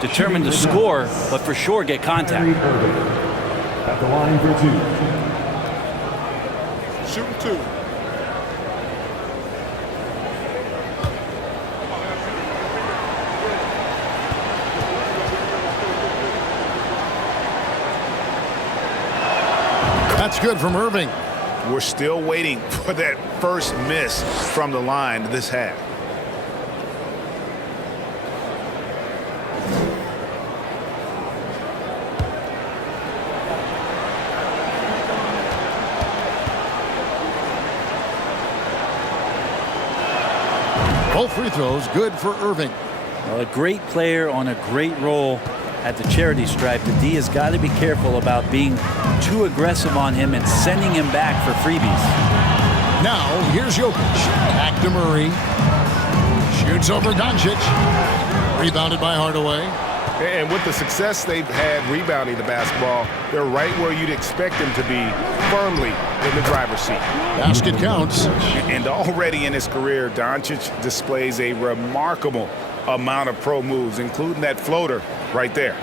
Determined to score, but for sure get contact. At the line for 2. Shooting 2. That's good from Irving. We're still waiting for that first miss from the line this half. Both free throws good for Irving. Well, a great player on a great role at the charity stripe. The D has got to be careful about being too aggressive on him and sending him back for freebies. Now, here's Jokic. Back to Murray. Shoots over Doncic. Rebounded by Hardaway. And with the success they've had rebounding the basketball, they're right where you'd expect them to be, firmly in the driver's seat. Basket counts. And already in his career, Doncic displays a remarkable amount of pro moves, including that floater right there.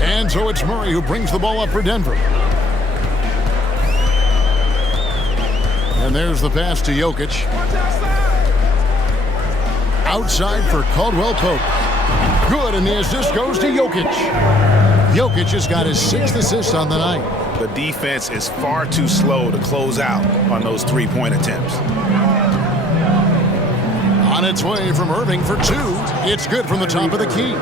And so it's Murray who brings the ball up for Denver. And there's the pass to Jokic. Outside for Caldwell Pope. Good, and the assist goes to Jokic. Jokic has got his 6th assist on the night. The defense is far too slow to close out on those three-point attempts. On its way from Irving for 2. It's good from the top of the key.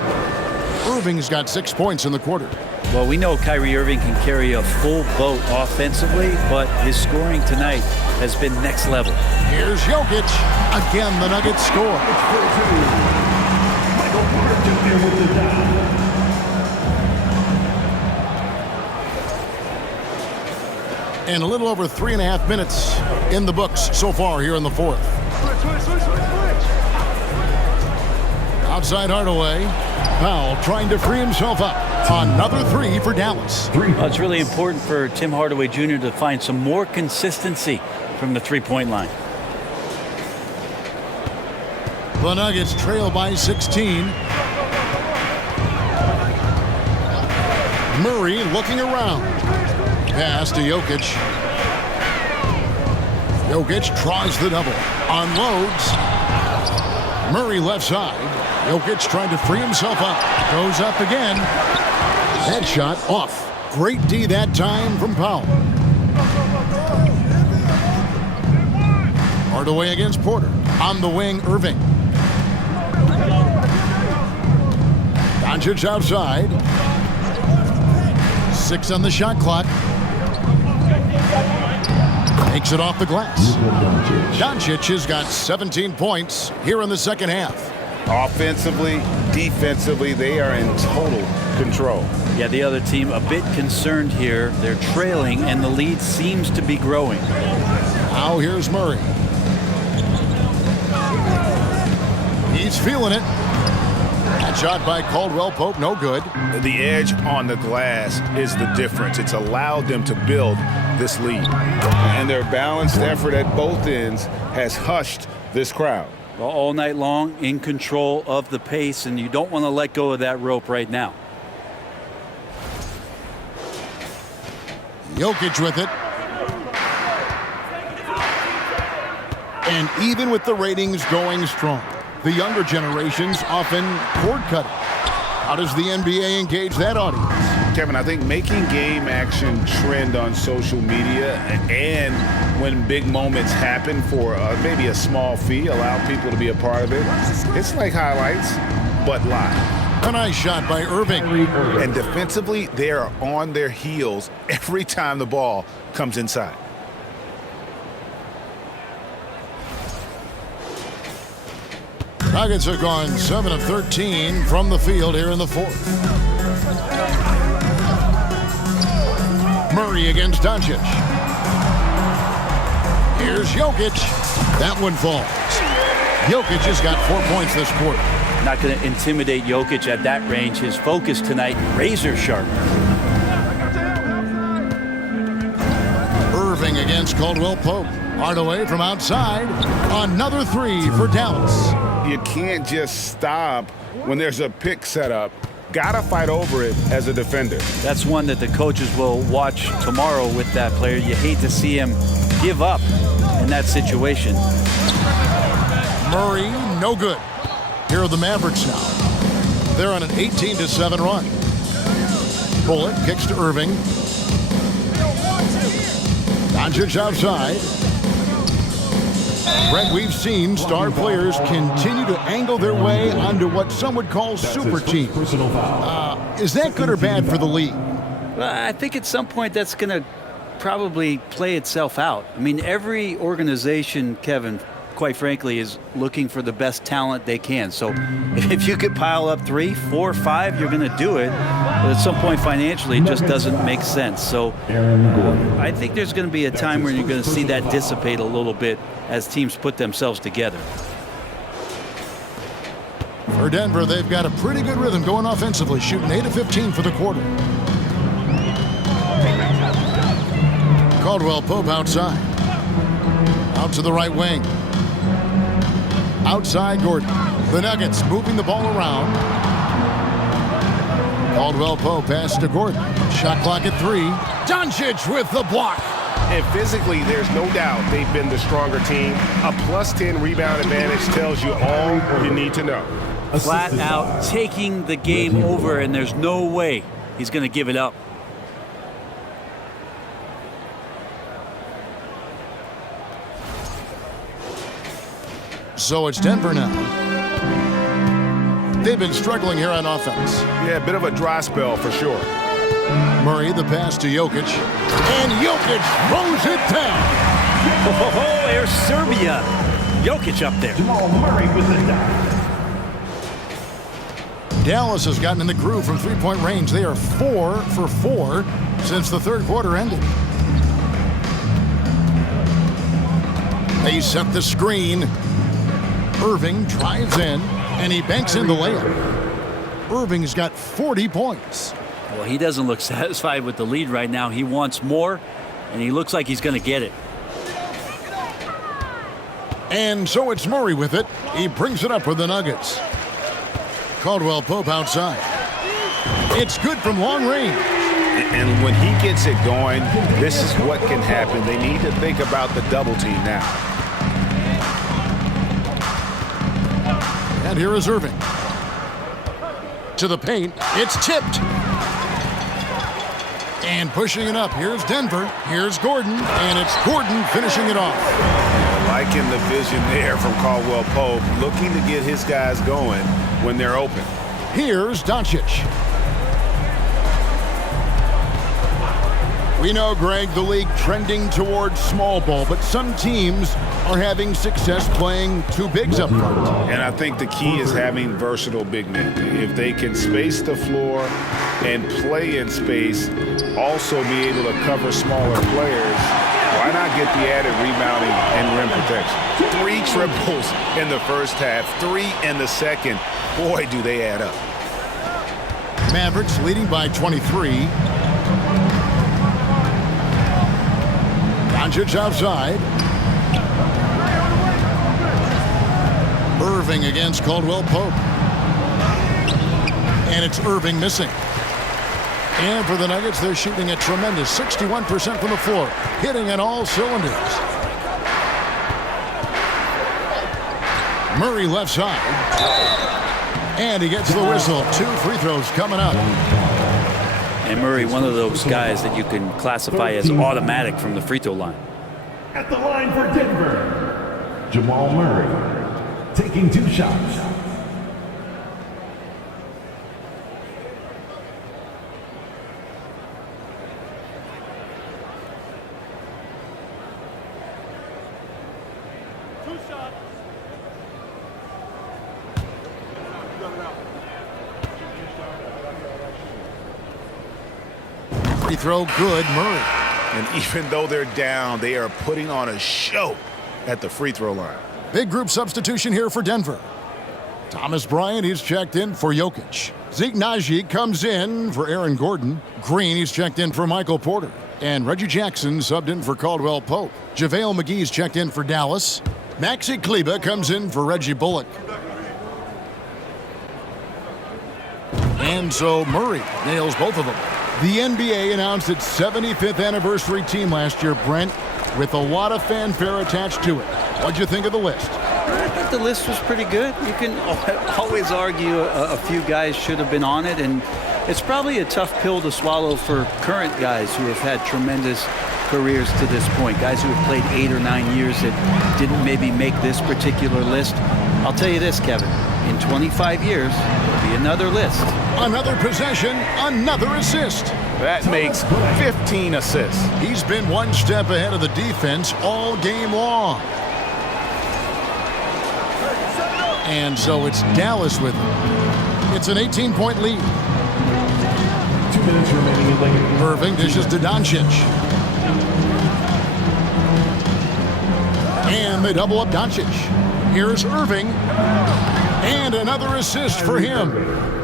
Irving's got 6 points in the quarter. Well, we know Kyrie Irving can carry a full boat offensively, but his scoring tonight has been next level. Here's Jokic. Again, the Nuggets score. And a little over 3.5 minutes in the books so far here in the fourth. Outside Hardaway. Powell trying to free himself up. Another 3 for Dallas. Well, it's really important for Tim Hardaway Jr. to find some more consistency from the three-point line. The Nuggets trail by 16. Murray looking around. Pass to Jokic. Jokic tries the double. Unloads. Murray left side. Jokic trying to free himself up. Goes up again. Headshot off. Great D that time from Powell. Hardaway against Porter. On the wing, Irving. Doncic outside. 6 on the shot clock. Takes it off the glass. Doncic has got 17 points here in the second half. Offensively, defensively, they are in total control. Yeah, the other team a bit concerned here. They're trailing, and the lead seems to be growing. Now here's Murray. He's feeling it. That shot by Caldwell Pope, no good. The edge on the glass is the difference. It's allowed them to build this lead. And their balanced effort at both ends has hushed this crowd. Well, all night long, in control of the pace, and you don't want to let go of that rope right now. Jokic with it. And even with the ratings going strong, The younger generations often cord cutting. How does the NBA engage that audience? Kevin, I think making game action trend on social media and when big moments happen for maybe a small fee, allow people to be a part of it. It's like highlights, but live. A nice shot by Irving. And defensively, they are on their heels every time the ball comes inside. Nuggets have gone 7 of 13 from the field here in the fourth. Murray against Doncic. Here's Jokic. That one falls. Jokic has got 4 points this quarter. Not going to intimidate Jokic at that range. His focus tonight, razor sharp. Irving against Caldwell Pope. Hardaway from outside. Another three for Dallas. You can't just stop when there's a pick set up. Gotta fight over it as a defender. That's one that the coaches will watch tomorrow with that player. You hate to see him give up in that situation. Murray, no good. Here are the Mavericks now. They're on an 18-7 run. Bullock kicks to Irving. Doncic outside. Brett, we've seen star players continue to angle their way onto what some would call super teams. Is that good or bad for the league? Well, I think at some point that's going to probably play itself out. I mean, every organization, Kevin, quite frankly, is looking for the best talent they can. So if you could pile up 3, 4, 5, you're going to do it. But at some point financially, it just doesn't make sense. So I think there's going to be a time where you're going to see that dissipate a little bit as teams put themselves together. For Denver, they've got a pretty good rhythm going offensively, shooting 8 of 15 for the quarter. Caldwell Pope outside. Out to the right wing. Outside Gordon. The Nuggets moving the ball around. Caldwell Pope pass to Gordon. Shot clock at 3. Doncic with the block. And physically, there's no doubt they've been the stronger team. A +10 rebound advantage tells you all you need to know. Flat out taking the game over, and there's no way he's going to give it up. So it's Denver now. They've been struggling here on offense. Yeah, a bit of a dry spell for sure. Murray, the pass to Jokic. And Jokic throws it down. Oh, there's Serbia. Jokic up there. Murray with the dunk. Dallas has gotten in the groove from three-point range. They are 4 for 4 since the third quarter ended. They set the screen. Irving drives in, and he banks in the layup. Irving's got 40 points. Well, he doesn't look satisfied with the lead right now. He wants more, and he looks like he's going to get it. And so it's Murray with it. He brings it up for the Nuggets. Caldwell Pope outside. It's good from long range. And when he gets it going, this is what can happen. They need to think about the double team now. And here is Irving. To the paint. It's tipped. And pushing it up. Here's Denver. Here's Gordon. And it's Gordon finishing it off. Liking the vision there from Caldwell Pope, looking to get his guys going when they're open. Here's Doncic. We know, Greg, the league trending towards small ball, but some teams are having success playing two bigs up front. And I think the key is having versatile big men. If they can space the floor and play in space, also be able to cover smaller players, why not get the added rebounding and rim protection? 3 triples in the first half, 3 in the second. Boy, do they add up. Mavericks leading by 23. Doncic outside. Irving against Caldwell Pope. And it's Irving missing. And for the Nuggets, they're shooting a tremendous 61% from the floor, hitting on all cylinders. Murray left side. And he gets the whistle. 2 free throws coming up. And Murray, one of those guys that you can classify as automatic from the free throw line. At the line for Denver, Jamal Murray, taking 2 shots. Free throw good, Murray. And even though they're down, they are putting on a show at the free throw line. Big group substitution here for Denver. Thomas Bryant, he's checked in for Jokic. Zeke Naji comes in for Aaron Gordon. Green, he's checked in for Michael Porter. And Reggie Jackson subbed in for Caldwell Pope. JaVale McGee's checked in for Dallas. Maxi Kleber comes in for Reggie Bullock. And so Murray nails both of them. The NBA announced its 75th anniversary team last year, Brent, with a lot of fanfare attached to it. What'd you think of the list? I think the list was pretty good. You can always argue a few guys should have been on it, and it's probably a tough pill to swallow for current guys who have had tremendous careers to this point, guys who have played 8 or 9 years that didn't maybe make this particular list. I'll tell you this, Kevin, in 25 years, there'll be another list. Another possession, another assist. That makes 15 assists. He's been one step ahead of the defense all game long. And so it's Dallas with him. It's an 18-point lead. 2 minutes remaining in the game. Irving dishes to Doncic. And they double up Doncic. Here's Irving. And another assist for him.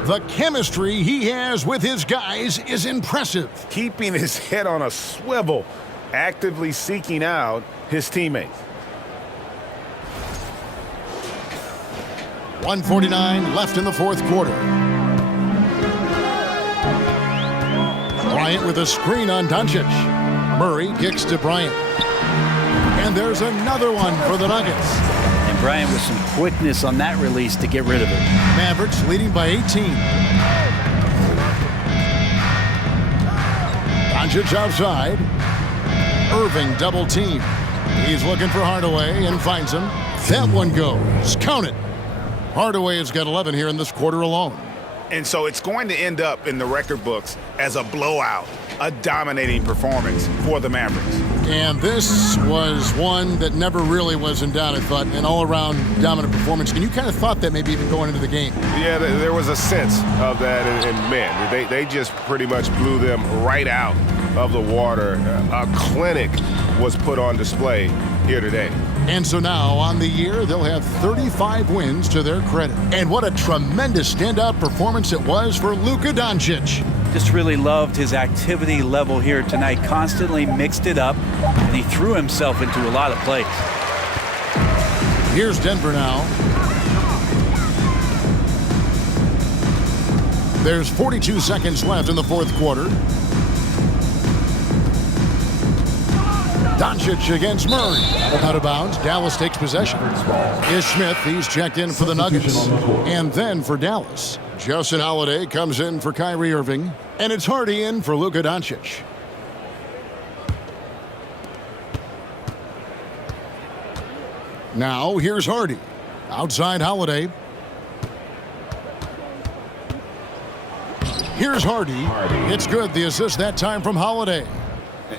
The chemistry he has with his guys is impressive. Keeping his head on a swivel, actively seeking out his teammates. 1:49 left in the fourth quarter. Bryant with a screen on Doncic. Murray kicks to Bryant. And there's another one for the Nuggets. And Bryant with some quickness on that release to get rid of it. Mavericks leading by 18. Doncic outside. Irving double team. He's looking for Hardaway and finds him. That one goes. Count it. Hardaway has got 11 here in this quarter alone. And so it's going to end up in the record books as a blowout, a dominating performance for the Mavericks. And this was one that never really was in doubt, I thought, an all-around dominant performance. And you kind of thought that maybe even going into the game. Yeah, there was a sense of that, and man, they just pretty much blew them right out of the water. A clinic was put on display here today. And so now, on the year, they'll have 35 wins to their credit. And what a tremendous standout performance it was for Luka Doncic. Just really loved his activity level here tonight. Constantly mixed it up, and he threw himself into a lot of plays. Here's Denver now. There's 42 seconds left in the fourth quarter. Doncic against Murray. Out of bounds. Dallas takes possession. Ish Smith, he's checked in for the Nuggets. And then for Dallas, Justin Holiday comes in for Kyrie Irving. And it's Hardy in for Luka Doncic. Now here's Hardy. Outside Holiday. Here's Hardy. It's good. The assist that time from Holiday.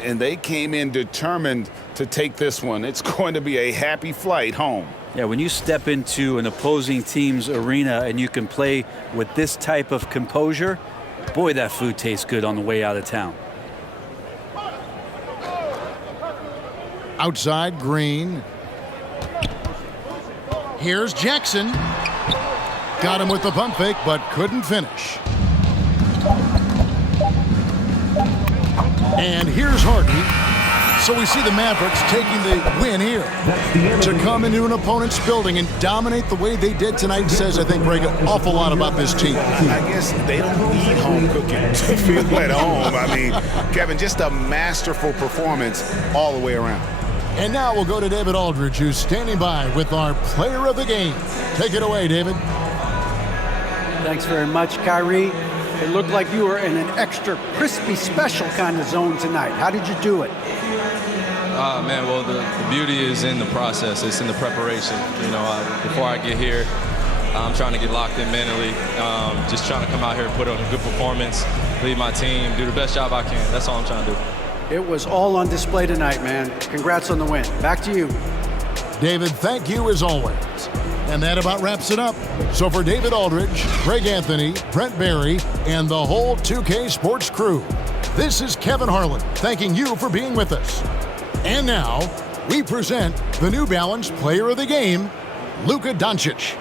And they came in determined to take this one. It's going to be a happy flight home. Yeah, when you step into an opposing team's arena and you can play with this type of composure, boy, that food tastes good on the way out of town. Outside, Green. Here's Jackson. Got him with the pump fake, but couldn't finish. And here's Hardy. So we see the Mavericks taking the win here. To come into an opponent's building and dominate the way they did tonight says, I think, Greg, an awful lot about this team. I guess they don't need home cooking to feel at home. I mean, Kevin, just a masterful performance all the way around. And now we'll go to David Aldridge, who's standing by with our player of the game. Take it away, David. Thanks very much, Kyrie. It looked like you were in an extra crispy special kind of zone tonight. How did you do it? Man, well, the beauty is in the process. It's in the preparation. You know, before I get here, I'm trying to get locked in mentally. Just trying to come out here and put on a good performance, lead my team, do the best job I can. That's all I'm trying to do. It was all on display tonight, man. Congrats on the win. Back to you. David, thank you as always. And that about wraps it up. So for David Aldridge, Greg Anthony, Brent Barry, and the whole 2K Sports crew, this is Kevin Harlan thanking you for being with us. And now, we present the New Balance Player of the Game, Luka Doncic.